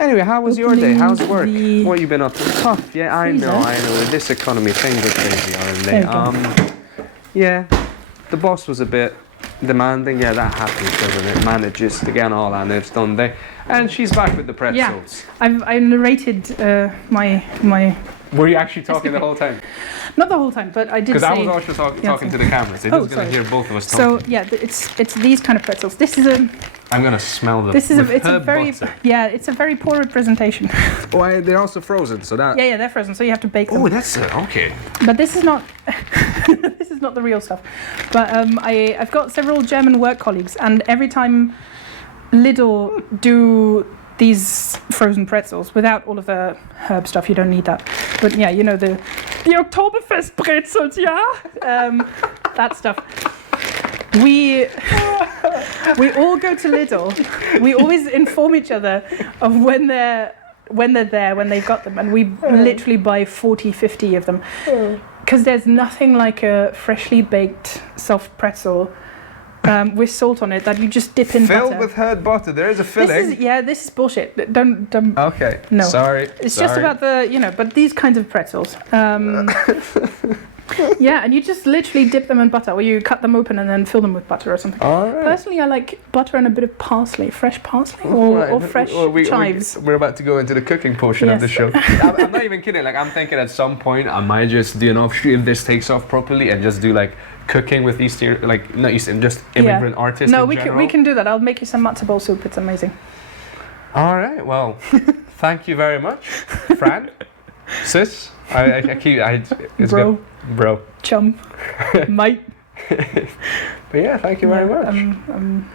Anyway, how was your day? How's work? What have you been up to? Tough. Yeah, I know. This economy, things are crazy, aren't they? Yeah. the boss was a bit demanding. Yeah, that happens, doesn't it? Manages to get all our nerves, don't they? And she's back with the pretzels. I narrated my. Were you actually talking the whole time? Not the whole time, but I did. Because say... I was also talking to the cameras. They're just going to hear both of us talking. So yeah, it's these kind of pretzels. This is a. I'm going to smell them. This is it's a very it's a very poor representation. Why they're also frozen? So that. Yeah, they're frozen, so you have to bake them. Oh, that's okay. But this is not. This is not the real stuff. But I've got several German work colleagues, and every time Lidl do these frozen pretzels without all of the herb stuff, you don't need that. But yeah, you know the Oktoberfest pretzels, yeah, that stuff. We all go to Lidl. We always inform each other of when they're there, when they've got them, and we literally buy 40, 50 of them. Because there's nothing like a freshly baked soft pretzel with salt on it that you just dip in Filled butter. with herd butter. There is a filling. This is bullshit. Don't. Okay. No. Sorry. It's just about but these kinds of pretzels. Yeah, and you just literally dip them in butter, or you cut them open and then fill them with butter or something. All right. Personally, I like butter and a bit of parsley, fresh parsley, or fresh chives. We're about to go into the cooking portion of the show. I'm not even kidding. Like, I'm thinking at some point I might just do an offshoot if this takes off properly and just do like cooking with just immigrant artists. No, we can do that. I'll make you some matzo ball soup. It's amazing. All right. Well, thank you very much, Fran, sis. Bro. Chum. Mate. But yeah, thank you very much. I'm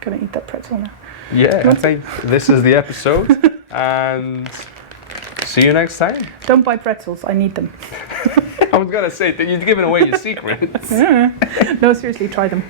gonna eat that pretzel now. Yeah, I think this is the episode, and see you next time. Don't buy pretzels. I need them. I was gonna say that you're giving away your secrets. No, seriously, try them.